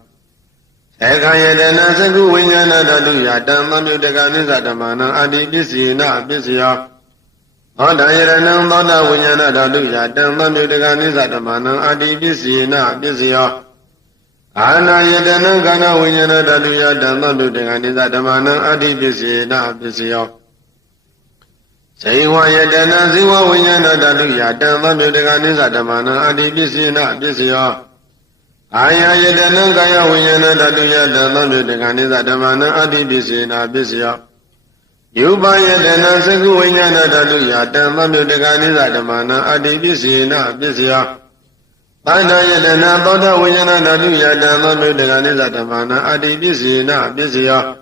Ekayadana Saku Vinyana Dhatuya Dhamma Myutaka Nisa Dhammana Adi Pisena Pisya Odhayaranam Dhamma Vinyana Dhatuya Dhamma Myutaka Nisa Dhammana Adi Pisena Pisya Anayatana Gana Vinyana Dhatuya Dhamma Myutaka Nisa Dhammana Adi Pisena Pisya Saiwa Yadana Siva Vinyana Dhatuya Dhamma Myutaka Nisa Dhammana Adi Pisena Pisya Aya Yadana Gaya Vinyana Dhatuya Dhamma Myutaka Nisa Dhammana Adi Pisena Pisya Yupa Yadana Saku Vinyana Dhatuya Dhamma Myutaka Nisa Dhammana Adi Pisena Pisya Tanda Yadana Thoda Vinyana Dhatuya Dhamma Myutaka Nisa Dhammana Adi Pisena Pisya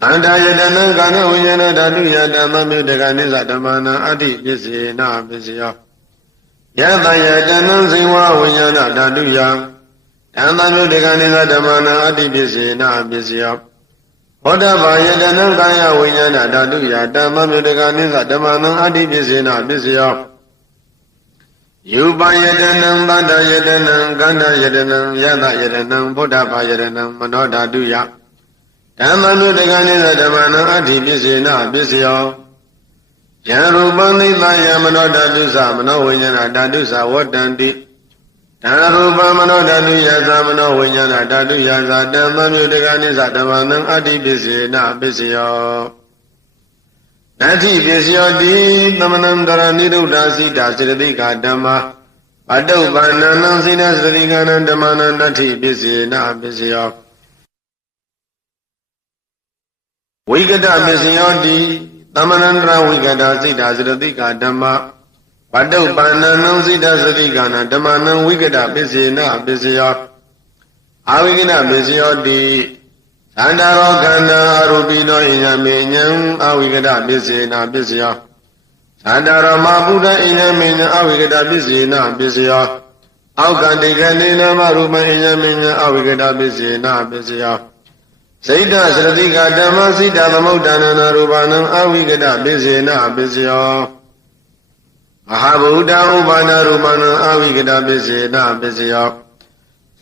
Anda Yadana Gana Vinyana Dhatuya Dhamma Myutaka Nisa Dhammana Adi Pisena Pisya Yata Yadana Siva Vinyana Dhatuya Dhamma Myutaka Nisa Dhammana Adi Pisena Pisya Odhava Yadana Gaya Vinyana Dhatuya Dhamma Myutaka Nisa Dhammana Adi Pisena Pisya Yupa Yadanam Bada Yadanam Ganda Yadanam Yada Yadanam Bodhava Yadanam Mano Dhatuya Dhamma Myutaka Nisa Dhammana Adi Pisena Pisya Yarupa Nitaya Mano Dhatusa Mano Vinyana Dhatusa Vadanti Dharupa Mano Dhatuyasa Mano Vinyana Dhatuyasa Dhamma Myutaka Nisa Dhammana Adi Pisena Pisya Nati Pisyati Dhamanandara Niruddha Sita Sradika Dhamma Padaupananam Sita Sradikana Dhammana Nati Pisena Pisya Vikata Pisyati Dhamanandara Vikata Sita Sradika Dhamma Padaupananam Sita Sradikana Dhammana Vikata Pisena Pisya Avikata Pisyati Sandaro Kanda Arubino Inya Minyang Avikata Pisena Pisya Sandaro Mabuddha Inya Minyang Avikata Pisena Pisya Aukandi Kandina Marupa Inya Minyang Avikata Pisena Pisya Saita Sradika Dhamma Sita Dhammuddhana Rupanam Avikata Pisena Pisya Mahabuddha Upana Rupanam Avikata Pisena Pisya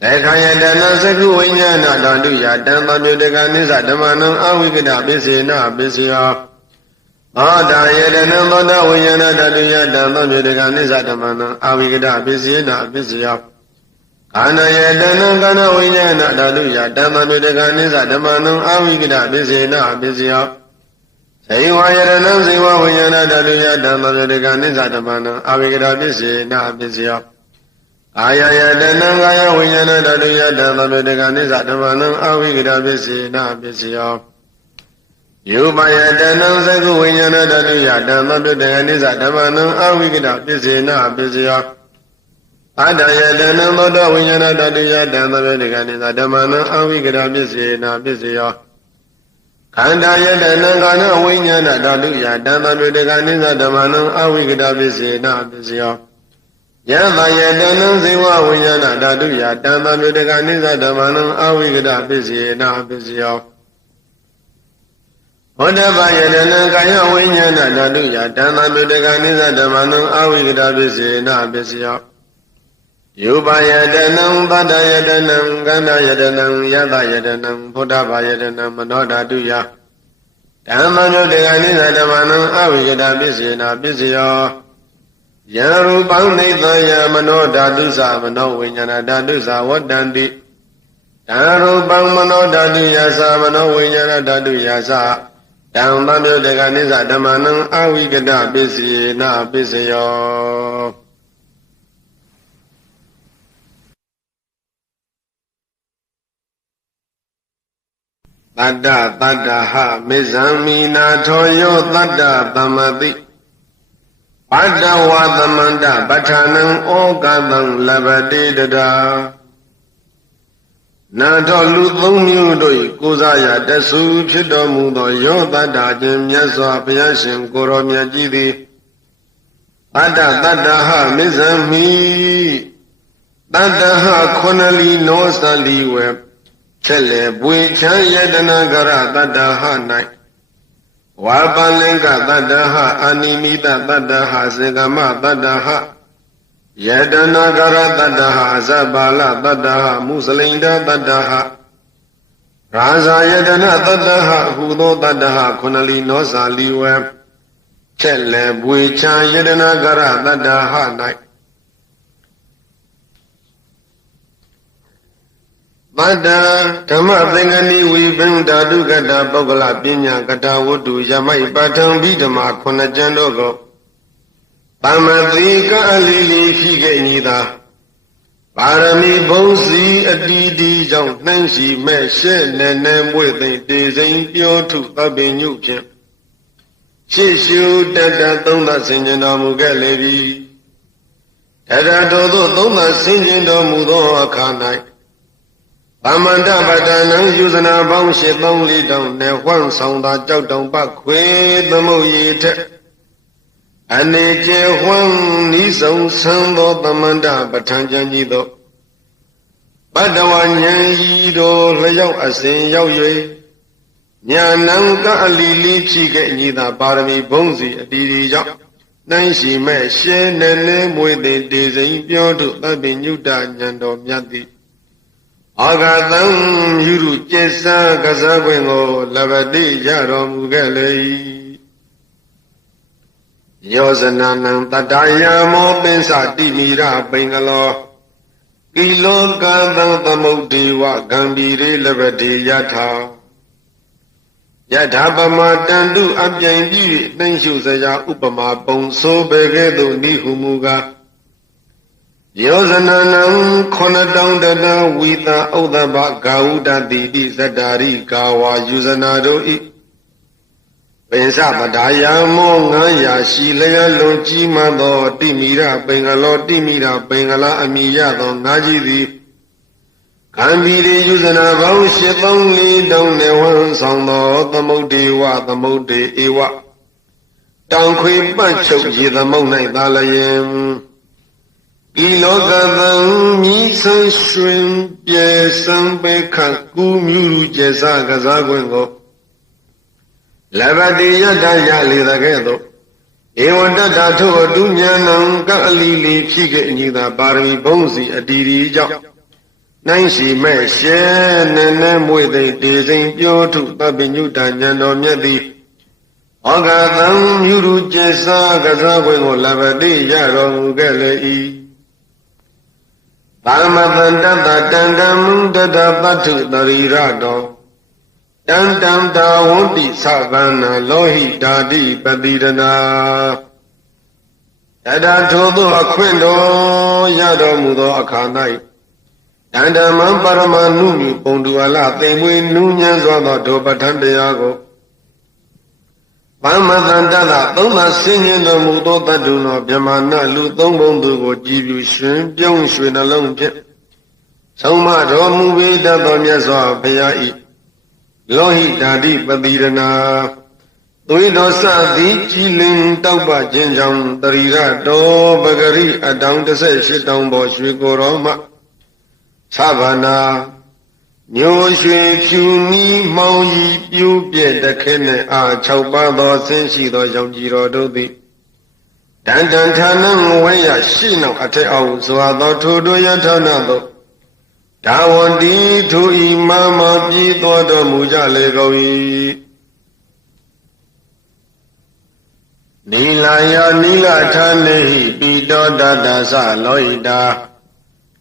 Ekayadana Saku Vinyana Dhatuya Dhamma Myutaka Nisa Dhammana Avikata Pisena Pisya Odhayadana Thoda Vinyana Dhatuya Dhamma Myutaka Nisa Dhammana Avikata Pisena Pisya Kanayadana Gana Vinyana Dhatuya Dhamma Myutaka Nisa Dhammana Avikata Pisena Pisya Saiva Siva Vinyana Dhatuya Dhamma Myutaka Nisa Dhammana Avikata Pisena Pisya Aya Yadana Gaya Vinyana Dhatuya Dhamma Myutaka Nisa Dhammana Avikata Pisena Pisya Yupa Yadana Saku Vinyana Dhatuya Dhamma Myutaka Nisa Dhammana Avikata Pisena Pisya Ada Yadana Thoda Vinyana Dhatuya Dhamma Myutaka Nisa Dhammana Avikata Pisena Pisya Kanda Yadana Gana Vinyana Dhatuya Dhamma Myutaka Nisa Dhammana Avikata Pisena Pisya Yata Yadana Siva Vinyana Dhatuya Dhamma Myutaka Nisa Dhammana Avikata Pisena Pisya Odhava Yadana Gaya Vinyana Dhatuya Dhamma Myutaka Nisa Dhammana Avikata Pisena Pisya Yupa Yadanam Bada Yadanam Ganda Yadanam Yata Yadanam Bodhava Yadanam Mano Dhatuya Dhamma Myutaka Nisa Dhammana Avikata Pisena Pisya Yarupam Nitaya Mano Dhatusa Mano Vinyana Dhatusa Vadanti Dharupam Mano Dhatuyasa Mano Vinyana Dhatuyasa Dhamma Myutaka Nisa Dhammana Avikata Pisena Pisya Tadda Tadda Ha Mizamina Thoyo Tadda Tamati Padawa Tamanda Batanam Ogadam Labade Dada Nado Luthum Yudoi Kuzaya Desu Chidomudo Yoda Dajim Yaso Piashim Koromia Jidi Ada Dadaha Mizami Dadaha Konali Nosali Web Chele Buicha Yedana Dadaha Night Wabalenga Dadaha Animida Dadaha Zegama Dadaha Yedanagara Dadaha Zabala Dadaha Muslinda Dadaha Raza Yedana Dadaha Hudo Dadaha Konali Nosali Web Chele Buicha Yedanagara Dadaha Night Bada Tama Vengani Weaving Dadu Gada Bogala Pinya Gata Wudu Yamai Batang Bidama Konajandogo Pamadrika Alili Fige Nida Parami Bonsi Adidi Jong Nancy Meshe Nenem with the Dizing Pure to Abin Yukim Shishu Dada Dona Sinjana Mugali Dada Dodo Dona Sinjana Mudo Akanai Amanda Badana Yusana Bangshi Lonely Down, Newan Sonda Jodon Bakwe, the Moyet Aneke Huang Niso Sando Tamanda Batanjanido Badawan Yido Layo Asin Yaoye Nyananga Lili Chike Nida Barami Bonzi Didi Yap Nancy Me Shen Nene Mwede Dizing Pyoto Abin Yuda Nyando Myadi Agadam Yuru Jesa Gazagwingo Lavadi Yarom Gale Yosananam Tadaya Mo Pensa Dimira Bengalo Ilo Gadam Tamudiwa Gambiri Lavadi Yata Yadhabama Dandu Abjain Nenshu Saya Upama Bonso Begedo Nihumuga Yosananam Konadang Dada Wita Odaba Gauda Didi Zadari Gawa Yusanado I Pensa Badaya Mongaya Shilaya Lonchi Mado Timira Bengalo Timira Bengala Amiyado Najidi Kambiri Yusana Vaushitong Li Dong Newan Sangdo Tamudiwa Tamudi Iwa Tankwi Bacho Yidamone Dalayem Ilogadam Misan Shrim Yesan Beka Gumuru Jesa Gazagwengo Lavadi Yada Yali Dagedo Ewanda Dato Dunyanam Galili Pige Nida Bari Bonzi Adiri Jok Nancy Me Shen Nene Mwede Dizing Pyotu Babinu Danyano Myadi Ogadam Yuru Jesa Gazagwengo Lavadi Yaro Gale Tamadanda Dandam Dada Batu Darirado Dandam Dawundi Savana Lohi Dadi Badirana Dada Todo Aquendo Yado Mudo Akanai Dandam Parama Nunu Ponduala Tewe Nunya Zoda Dobatandeago Pamadanda Dona Singing the Mudo Taduna Yamana Luton Bondu Jibu Shun Pyong Shun alone Pit Soma Romu Dadonya Payai Lohi Dadi Badirana Tuido Sadi Chilin Tauba Jinjam Tarira Do Bagari Adang the Say Down Boshwikoroma Savana Nyo Shwe Puni Maui Yu Pie the Kene A Chauba Sensi do Yamjiro Dodi Dandan Tanam Waya Shino Ate Au Suado Tudo Yatanado Tawandi to Imama Pito do Mujale Goi Nilaya Nila Tanehi Pito Dadasa Loida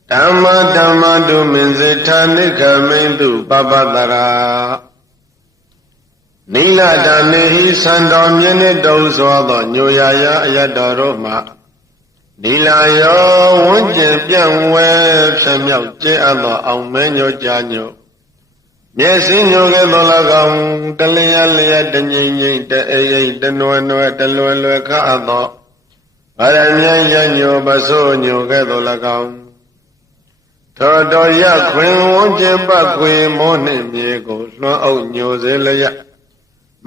Dhamma Dhamma Duminzita Nikamendu Babadara Nila Danehi Sandom Yene Dozo Nyoyaya Ayadaroma Nila Yo Wunje Pian Web Samyao Je Alo Aumenyo Janyo Yesinyo Gelolagam Dalia Lia Danyin De Eye Denoe Deloe Ka Ado ဗရမယညညိုပစိုးညိုကဲ့သို့၎င်းထောတော်ရခွင်ဝန်းကျင်ပတ်ခွေမောနှင့်မြေကိုလွှမ်းအုပ်ညိုစေလျက်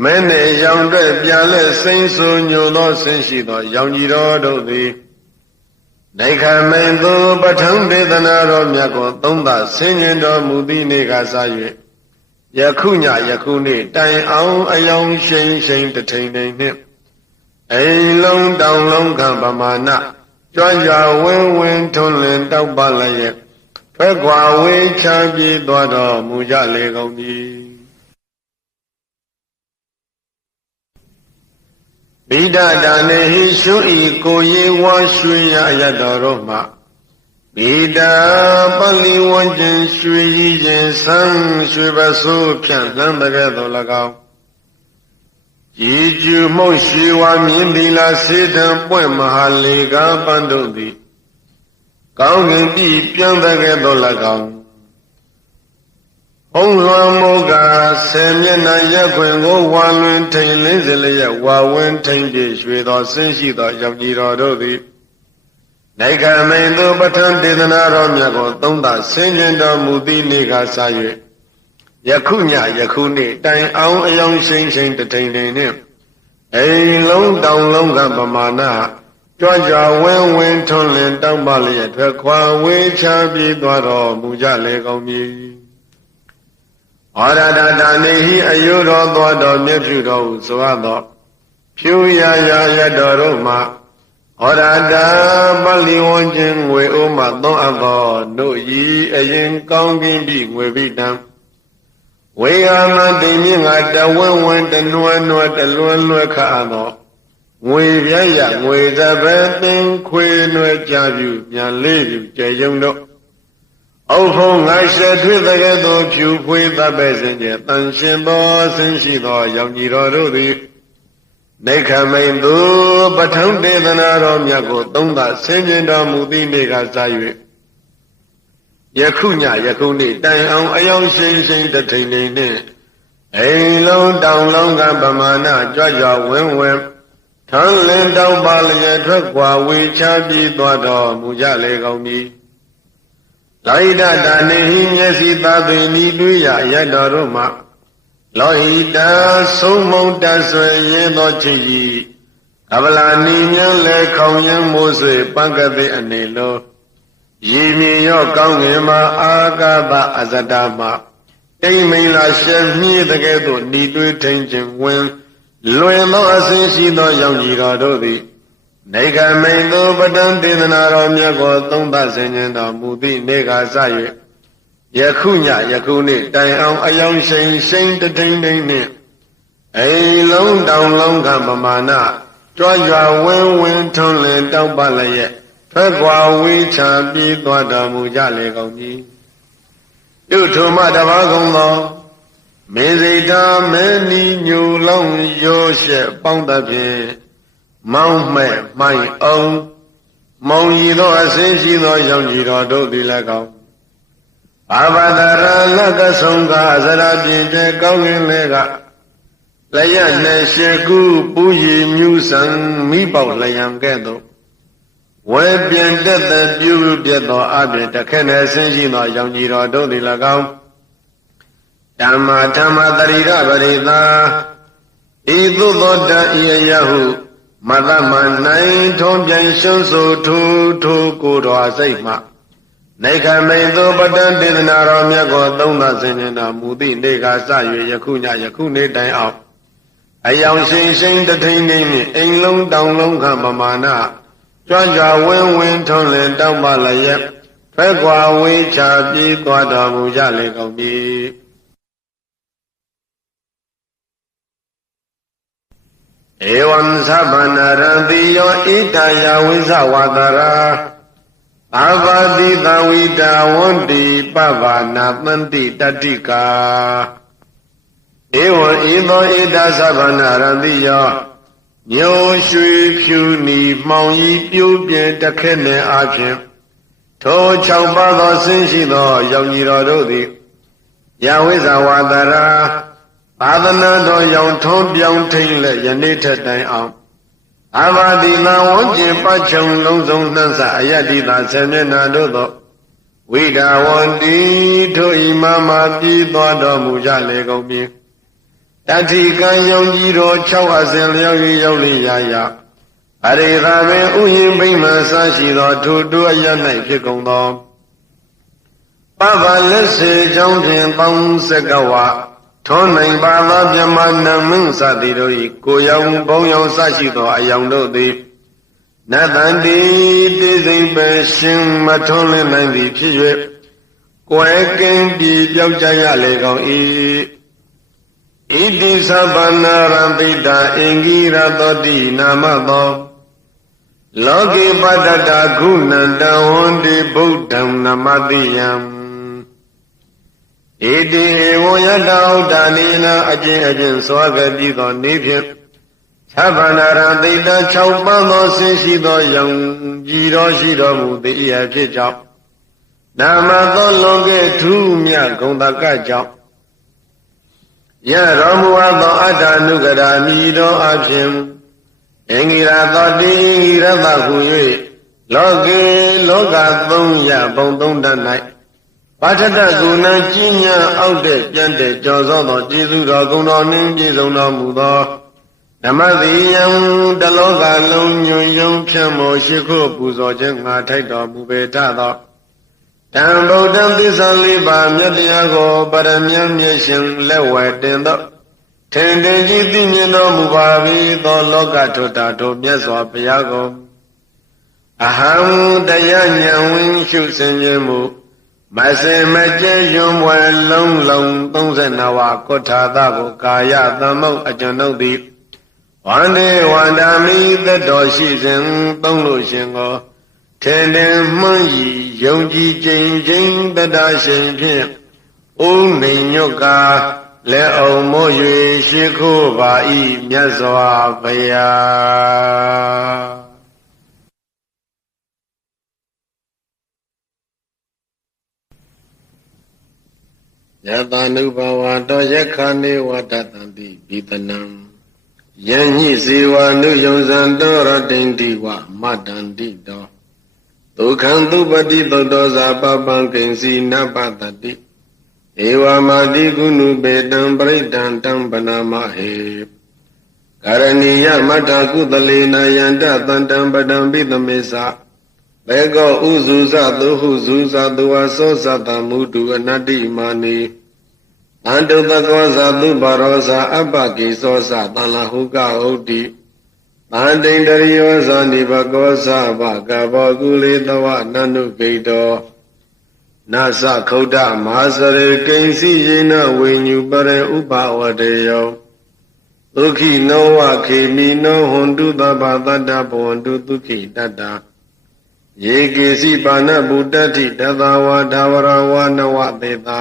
မဲနှင့်ရောင်တွေ့ပြလဲစိမ့်ဆူညိုသောဆင်းရှိသောရောင်ကြီးတော်တို့သည်ဒိဋ္ဌာမိန်သူပဋ္ဌံဒေသနာတော်မြတ်ကိုသုံးသဆင်ញင်တော်မူသည့်နေ့ကစ၍ယခုညယခုနေ့တိုင်အောင်အယောင်ရှိန်ရှိန်တထိန်ထိန်နှင့်အိမ်လုံးတောင်လုံးကံပမာဏကြွကြဝင်းဝင်းထွန်းလင်းတောက်ပလျက်ထွက်ခွာဝေးချပြေးသွားတော်မူကြလေကုန်သည်ဗိဒဒါနေဟိရှုဤကိုရေဝါရွှေရရတော်တို့မှဗိဒာပလီဝဉ္ဇဉ်ရွှေရည်ခြင်းဆန်းရွှေပစိုးဖြန့်လန်းတဲ့သို့၎င်းရေကျူမှုတ်ရွှေဝါမြင်းသီလာစေတံပွင့်မဟာလေကားပန်းတို့သည်ကောင်းကင်ပြည်ပြန်တဲ့သို့၎င်းဟုံးလွှမ်းမိုးကဆယ်မျက်နှာရက်ခွင်ကိုဝါလွင်ထိန်လင်းစလျက်ဝါဝင်းထိန်ပြည့်ရွှေသောဆင်းရှိသောယောက်ျီတော်တို့သည်နိုင်ကမိန်သူပဋ္ဌံဒေသနာတော်မြတ်ကိုသုံးသဆင်ခြင်တော်မူသည့်နေ့ကစ၍ယခုညယခုနေ့တိုင်အောင်အယောင်ရှိန်ရှိန်တထိန်ထိန်နှင့်အိမ်လုံးတောင်လုံးကပမာဏကြွကြဝင်းဝင်းထွန်းလင်းတောက်ပလျက်ထွက်ခွာဝေးချပြေးသွားတော်မူကြလေကုန်မည်ဩရဒတာနေဟိအယုတော်သောတော်မြတ်ပြုတော်ဟုဆိုအပ်သောဖြူရရရတော်တို့မှာဩရဒပလီဝဉ္ဇဉ်ငွေဥမသုံးအပ်သောတို့ဤအရင်ကောင်းကင်ပြီငွေပိတံဝေယမတိမြင့်ငါတဝင်းဝင်းတနွယ်နွယ်တလွယ်လွယ်ခါသောငွေပြရငွေသဘဲသင်ခွေနွယ်ကြပြုပြန်လေးပြုကျေယုံတို့အုပ်ဖုံးငါရှယ်ထွေးတဲ့ကဲ့သို့ဖြူဖွေးသပဲ့စင်ကျတန်ရှင်သောဆင်းရှိသောရောင်ကြီးတော်တို့သည်နေခမိန်သူပဋ္ဌံဒေသနာတော်မြတ်ကိုသုံးသဆင်ခြင်တော်မူသည့်နေ့ကစ၍ယခုညယခုနေ့တိုင်အောင်အယောင်ရှိန်ရှိန်တထိန်ထိန်နှင့်အိမ်လုံးတောင်လုံးကပမာဏကြွကြဝင်းဝင်းထန်းလင်းတောက်ပါလျက်ထွက်ခွာဝေချပြေးသွားတော်မူကြလေကုန်မည်လောဟိတတာနေဟိမျက်စိသာသွေဤတွေးရရတော်တို့မှလောဟိတဆုံးမုံတဆွေရဲသောချစ်ဤကဗလာနီမြန်းလေခေါင်ရင်မိုးဆွေပန်းကတိအနေလိုရေမြေရောကောင်းငင်မှာအာကာသအဇတမှတိမ်မိန်လာရှက်မြည်တဲ့ကဲ့သို့ဤတွေးထိန်ခြင်းဝင်လွင်သောအစဉ်ရှိသောရောင်ကြီးတော်တို့သည်နေကမိန်သူပဋ္ဌံဒေသနာတော်မြတ်ကိုသုံးသဆင်ခြင်တော်မူသည့်နေ့ကစ၍ယခုညယခုနေ့တိုင်အောင်အယောင်ရှိန်ရှိန်တထိန်ထိန်နှင့်အိမ်လုံးတောင်လုံးကပမာဏကြွကြဝင်းဝင်းထွန်းလင်းတောက်ပလျက်ထွက်ခွာဝေးချပြေးသွားတော်မူကြလေကုန်ပြီပြုထုမတပါးကုန်သောမေဇိတာမဲနီညူလောင်းရိုးရှက်ပေါင်းသဖြင့်မောင်းမဲ့မိုင်းအောင်မောင်ကြီးသောအစင်းရှိသောရောင်ကြီးတော်တို့သည်လည်းကောင်းဘာဝတရလက္ကဆုံးကဇရပြင်းတဲ့ကောင်းကင်လေးကလျက်နဲ့ရှေကူပူရည်မြူဆံမိပေါလျံကဲ့သို့ဝဲပြင်းတက်တဲ့ပြုပြတ်သောအပြင်တခက်နဲ့ဆင်းရှိသောရောင်ကြီးတော်တို့သည်လည်းကောင်းဓမ္မတရိရပရိသာဤသို့သောတဤယဟုမသမနိုင်ထုံးပြန်ရှုံးဆိုထိုကိုတော်စိတ်မှနေခမိန်သူပဋ္ဌံဒေသနာတော်မြတ်ကိုသုံးသဆင်ခြင်တော်မူသည့်နေ့ကစ၍ယခုညယခုနေ့တိုင်အောင်အယောင်ရှိန်ရှိန်တထိန်ထိန်နှင့်အိမ်လုံးတောင်လုံးခပမာဏကြွကြဝင်းဝင်းထွန်းလင်းတောက်ပလျက်ထွက်ခွာဝေးချပြေးသွားတော်မူကြလေကုန်ပြီဧဝံသဗ္ဗနာရတိယောဣတယဝိဇဝတရာအာဘာတိတဝိတာဝန္တိပဗ္ဗနာတန္တိတတိကာဧဝံဤသောဣတသဗ္ဗနာရတိယောမျိုးရွှေဖြူနီမှောင်ဤပြိုးပြင်းတခက်နှင့်အပြင်ထို6ပါးသောဆင်းရှိသောရောင်ကြီးတော်တို့သည်ယဝိဇဝတရာသာသနာတော်ရောင်ထုံးပြောင်းထိန်လက်ယနေ့ထက်တိုင်အောင် အာဘာတိလဝဉ္ကျင်ပတ်ချုံလုံးစုံနှံ့စအယတ္တိသာဆယ်မျက်နှာတို့သောဝိဒါဝန္တိထိုဤမမပြည်သွားတော်မူကြလေကုန်ပြီတတိကံယုံကြည်တော်6အစဉ်လျောက်ရောက်လေရာရာအရိသာပင်ဥယျင်ဗိမာန်ဆရှိသောထိုတို့အရ၌ဖြစ်ကုန်သောပပလက်စေကြောင့်ဖြင့်ပေါင်းစကဝထောနိုင်ပါသောမြမနမင်းစသည်တို့၏ကိုရောင်ဘုံရောင်ဆရှိသောအယောင်တို့သည်နတန္တိတိစိတ်ပဲရှင်မထွန်းလင်းနိုင်သည်ဖြစ်၍ကွယ်ကင်းပြီးပြောက်ကြရလေကုန်၏ဣတိသဗ္ဗနာရပိတာအင်္ဂိရတောတိနာမသောလောကေပတ္တတာခုဏံတဝန္တိဗုဒ္ဓံနမတိယံဣတိဧဝယတဥဒ္ဒနိနာအကျဉ်အကျဉ်စွာကပြီးသောနေဖြင့်သဗ္ဗနာရတိတာ6ပန်းသောဆင်းရှိသောယုံကြည်တော်ရှိတော်မူသည်အဖြစ်ကြောင့်နာမသောလွန်ကဲ့ထူးမြတ်ဂုဏ်တကကြောင့်ယရောမူသောအတ္တနုကရာမိတော်အဖြစ်အင်္ဂိရသောတိအင်္ဂိရသဟု၍လောကေလောက300ဘုံ3တတ်၌ပါထတကုဏကြီးညာအောက်တဲ့ပြန့်တဲ့ကြော်စောသောကျေးဇူးတော်ဂုဏ်တော်နှင့်ပြည့်စုံတော်မူသောဓမ္မတိယံတလောကလုံးညွန်ယုံဖြန့်မောရှိခိုးပူဇော်ခြင်းငါထိုက်တော်မူပေထသောတံဗုဒ္ဓံသစ္စာလေးပါးမြတ်တရားကိုပရမဉ္မျက်ရှင်လက်ဝဲတင်သောထင်တင်ကြီးသိမြင်တော်မူပါ၏သောလောကထွတ်တာတို့မြတ်စွာဘုရားကိုအဟံတရားဉာဏ်ဝင်ရှုစင်ခြင်းမူမစေမကျဲယွန်ဝဲလုံးလုံး32ဝါကုဋ္ဌာသကိုကာယသမုတ်အကျွန်ုပ်သည်ဝန္ဒေဝန္ဒာမိသက်တော်ရှိစဉ်သုံးလို့ရှင်ကိုထင်တင်မှန်းဤယုံကြည်ခြင်းချင်းတတရှင်ဖြင့်ဥနေညွတ်ကာလက်အောင်မို့၍ရှိခိုးပါ၏မြတ်စွာဘုရားယတ ानु ဘဝတောယက္ခဏေဝတတံတိပိတနံယဉ္ညိစေဝ ानु ယုံဇံတောရတိန္တိဝမတ္တန္တိတောဒုက္ခံသုပတိသုတ္တောဇာပပံကိဉ္စီနပတတိဧဝမာတိကုဏုပေတံပရိတံတံပနာမဟေကာရဏီယမတ္ထကုသလေနယန္တသန္တံပတံပိသမေသဘေကောဥစုဇသုဟုဇုဇသူဝသောဇတမုတုအနတ္တိမာနိအန္တုတကောဇသုပါရောဇအပ္ပကိသောဇသံလဟုကဟုတ်တိတန္တိန္တရိယောဇာနိဘကောဇဘကဘောကုလေတဝနနုဂိတောနာသခုဒ္ဓမဟာစရေကိဉ္စီယေနဝိညုပရေဥပဝတေယောဒုက္ခိနောဝခေမိနောဟွန်တုသဗ္ဗတတ္တဘဝန္တုဒုက္ခိတတ္တယေကေစီပါဏဗုတ္တိတသဝါဒါဝရဝနဝသေသာ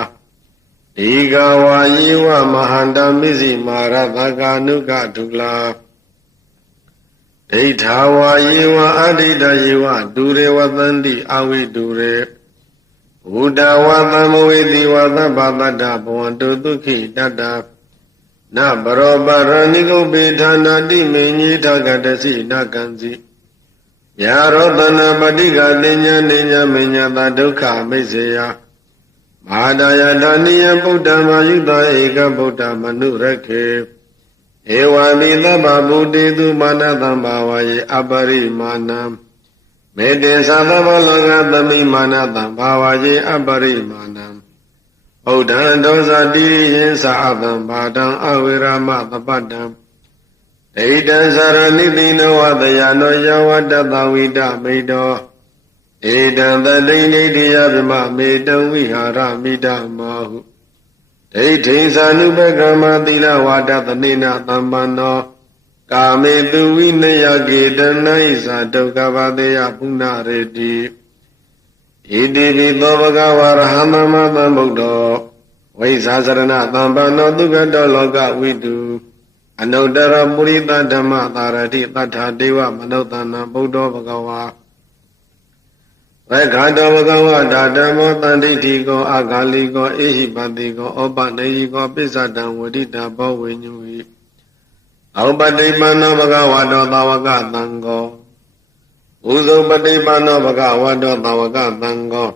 ဒီဃဝါယေဝမဟာန္တမိစီမာရသကာနုကဒုလာဒိဋ္ဌာဝါယေဝအဒိဋ္ဌယေဝဒုရေဝသန္တိအဝိဒုရေဘုဒ္ဓဝါသမဝေတိဝသဗ္ဗတတ္တဘဝန္တုဒုက္ခိတတ္တနပရောပရဏိကုပေဌာနာတိမေညိထကတစီနကံစီယာရောတနာပတိကတင်ညာနေညာမေညာတာဒုက္ခမိစေယမဟာဒယတာနိယဗုဒ္ဓမာယုတဧကဗုဒ္ဓမနုရခေဧဝံမိသဗ္ဗဗုတေသူမာနသံဘာဝယေအပရိမာဏံမေတ္တေသသဗ္ဗလောကသမိမာနသံဘာဝယေအပရိမာဏံဗုဒ္ဓံဒောဇတိယေသအသံဘာတံအဝိရမသပတ္တံဒိဋ္ဌံသရဏိတိနောဝတယနောယဝတ္တသဝိတမိတောဧတံတတိဋ္ဌိယဗမမေတံဝိဟာရမိတမောဟုဒိဋ္ဌိသ ानु ပကမသီလဝါဒသနေနသမ္ပန္နောကာမေတုဝိနယကေတနိသဒုက္ခဘာတေယပုဏ္ဏရေတိဣတိပိသောဘဂဝါရဟံသမ္မာသမ္ဗုဒ္ဓောဝိဇာစရဏသမ္ပန္နောဒုက္ခတောလောကဝိတုအနုတ္တရပုရိသဓမ္မသာရတိသတ္ထာဒေဝမနုဿာနံဗုဒ္ဓောဘဂဝါဝေခတောဘဂဝါဓာဓမ္မောတန္တိတိကောအာဂါလိကောဧဟိပတိကောဩပနေယိကောပိစ္ဆတံဝတိတာဘောဝိညုဟိ အောပฏิပန္နောဘဂဝတောသာဝကသံဃောဥဇုပฏิပန္နောဘဂဝတောသာဝကသံဃော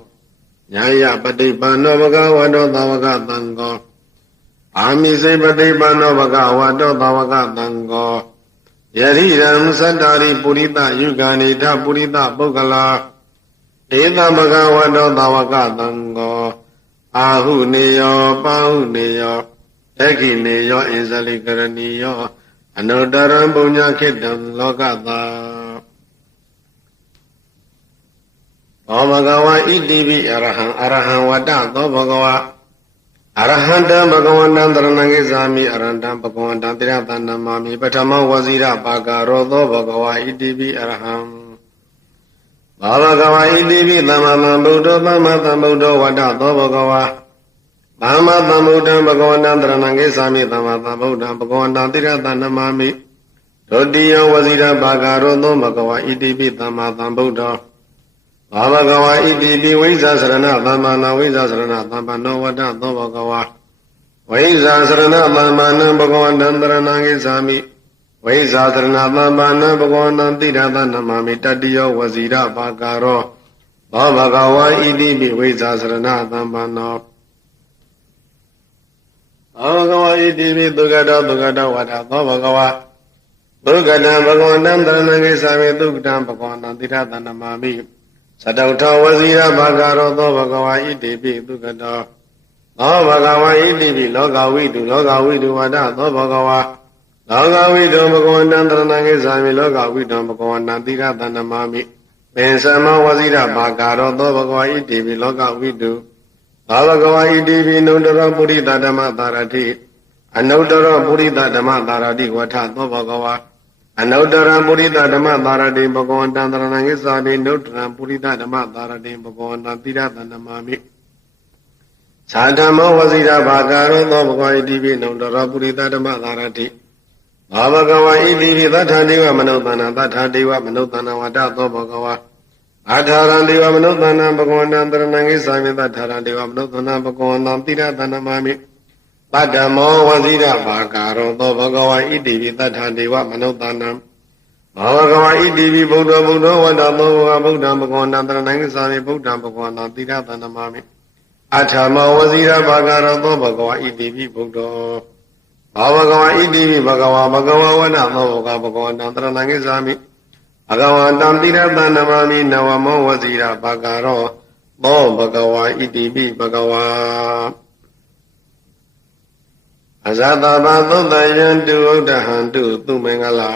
ညာယပฏิပန္နောဘဂဝတောသာဝကသံဃောအာမိစေပฏิပန္နောဘဂဝတောသာဝကသံဃောယရိရံသတ္တာရိပုရိသယုဂာနိထပုရိသပုဂ္ဂလာဧတံဘဂဝတောသာဝကသံဃောအာဟုနေယောပါဟုနေယောတက္ခိနေယောအင်ဇလိကရဏီယောအနုတ္တရံပုညခေတ္တံလောကသာသောဘဂဝါဣတိပိအရဟံအရဟံဝတ္တသောဘဂဝါအရဟံတံဘဂဝန္တံတရဏံကိသာမိအရဟံတံဘဂဝန္တံတိရတနမမိပထမဝဇိရပါကာရောသောဘဂဝါဣတိပိအရဟံဘာဘဂဝါဣတိပိသမ္မာသမ္ဗုဒ္ဓောသမ္မာသမ္ဗုဒ္ဓောဝတ္တသောဘဂဝါသမ္မာသမ္ဗုဒ္ဓံဘဂဝန္တံတရဏံကိသာမိသမ္မာသမ္ဗုဒ္ဓံဘဂဝန္တံတိရတနမမိဒုတိယဝဇိရပါကာရောသောဘဂဝါဣတိပိသမ္မာသမ္ဗုဒ္ဓောဘာဘဂဝါဣတိပိဝိဇ္ဇာစရဏသမ္မာနာဝိဇ္ဇာစရဏသမ္မာနောဝတ္တသောဘဂဝါဝိဇ္ဇာစရဏသမ္မာနံဘဂဝန္တံတရဏံကိသာမိဝိဇ္ဇာစရဏသမ္မာနံဘဂဝန္တံတိရတနမမိတတိယဝဇိရပါကာရောဘာဘဂဝါဣတိပိဝိဇ္ဇာစရဏသမ္မာနောသောဘဂဝါဣတိပိသုခတောသုခတောဝတ္တသောဘဂဝါသုခတံဘဂဝန္တံတရဏံကိသာမိသုခတံဘဂဝန္တံတိရတနမမိသတ္တဝထဝဇိရဘာဂရောသောဘဂဝါဣတိပိသုခတောသောဘဂဝါဣတိပိလောကဝိတုလောကဝိတုဝတ္တသောဘဂဝါလောကဝိတုဘဂဝန္တံတရဏံကိသာမိလောကဝိတုဘဂဝန္တံတိရတနမမိပင်စမဝဇိရဘာဂရောသောဘဂဝါဣတိပိလောကဝိတုသောဘဂဝါဣတိပိနုတ္တရောပုရိသဓမ္မသာရတိအနုတ္တရောပုရိသဓမ္မသာရတိဝထသောဘဂဝါအနုတ္တရပုရိသဓမ္မသာရတိဘဂဝန္တံတရဏံကိသာမိနုတ္တရပုရိသဓမ္မသာရတိဘဂဝန္တံတိရတနမမိသာဓမ္မောဝဇိရဘာဂရောသောဘဂဝါဣတိပိနုတ္တရပုရိသဓမ္မသာရတိဘာဘဂဝါဣတိပိသတ္ထာဒေဝမနုဿနာသတ္ထာဒေဝမနုဿနာဝတ္တသောဘဂဝါအာထာရံဒေဝမနုဿနာဘဂဝန္တံတရဏံကိသာမိသတ္ထာရံဒေဝမနုဿနာဘဂဝန္တံတိရတနမမိပတ္တမောဝဇိရဘာဂရောသောဘဂဝါဣတိပိသတ္ထာဒေဝမနုဿနာဘာဝကဝဣတိပိဗုဒ္ဓဗုဒ္ဓဝတ္တသောဘဂဗုဒ္ဓံဘဂဝန္တံတရဏံကိသာမိဗုဒ္ဓံဘဂဝန္တံတိရတနမမိအထာမဝဇိရဘာဂရောသောဘဂဝဣတိပိဗုဒ္ဓဘာဝကဝဣတိပိဘဂဝဝတ္တသောဘဂဝန္တံတရဏံကိသာမိဘဂဝန္တံတိရတနမမိနဝမောဝဇိရဘာဂရောသောဘဂဝဣတိပိဘဂဝါအဇတဘာသုတ္တယံတုဥဒ္ဒဟံတုသူမင်္ဂလာ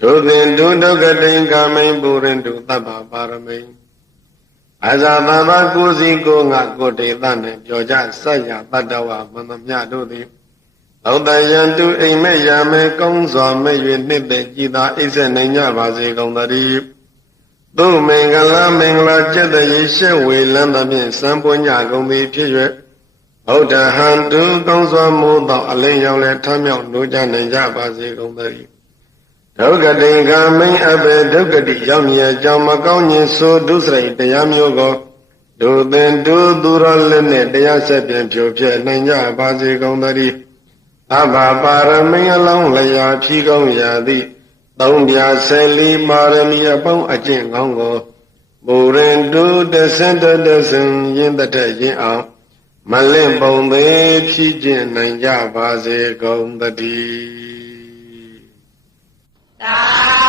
ဒုသင်ဒုဒုက္ကတိင်ကာမိန်ပုရိန္တုသဗ္ဗပါရမိန်အဇာသဘာကိုစီကိုငါကိုတေသနဲ့ပြောကြဆက်ရတတ္တဝမန္တမြတို့သည်သောတယံတုအိမ်မဲ့ရမဲကောင်းစွာမဲ့၍နှစ်သက်ကြည်သာအိပ်ဆက်နိုင်ကြပါစေကုန်သတည်းသူမင်္ဂလာမင်္ဂလာကျက်တရေရှက်ဝေလန်းသဖြင့်စံပွင့်ကြကုန်သည်ဖြစ်၍ဗုဒ္ဓဟံတုကောင်းစွာမိုးသောအလင်းရောက်လဲထမြောက်နိုးကြနိုင်ကြပါစေကုန်သတည်းဒုက္ကတိကမိန်အဘေဒုက္ကတိရောက်မြတ်ကြောင့်မကောင်းခြင်းဆိုဒုစရိုက်တရားမျိုးကိုဒုသင်ဒုသူရလက်နဲ့တရားဆက်ပြန်ဖြိုဖျက်နိုင်ကြပါစေကုန်သတည်းအဘပါရမီအလောင်းလျာဖြီးကောင်းရာသည့်သုံးပြ14ပါရမီအပေါင်းအကျင့်ကောင်းကိုမူရင်တုတဆင်တတဆင်ရင်းတတ်ရင်အောင်မလင့်ပုံသေးဖြီးကျင့်နိုင်ကြပါစေကုန်သတည်းသာ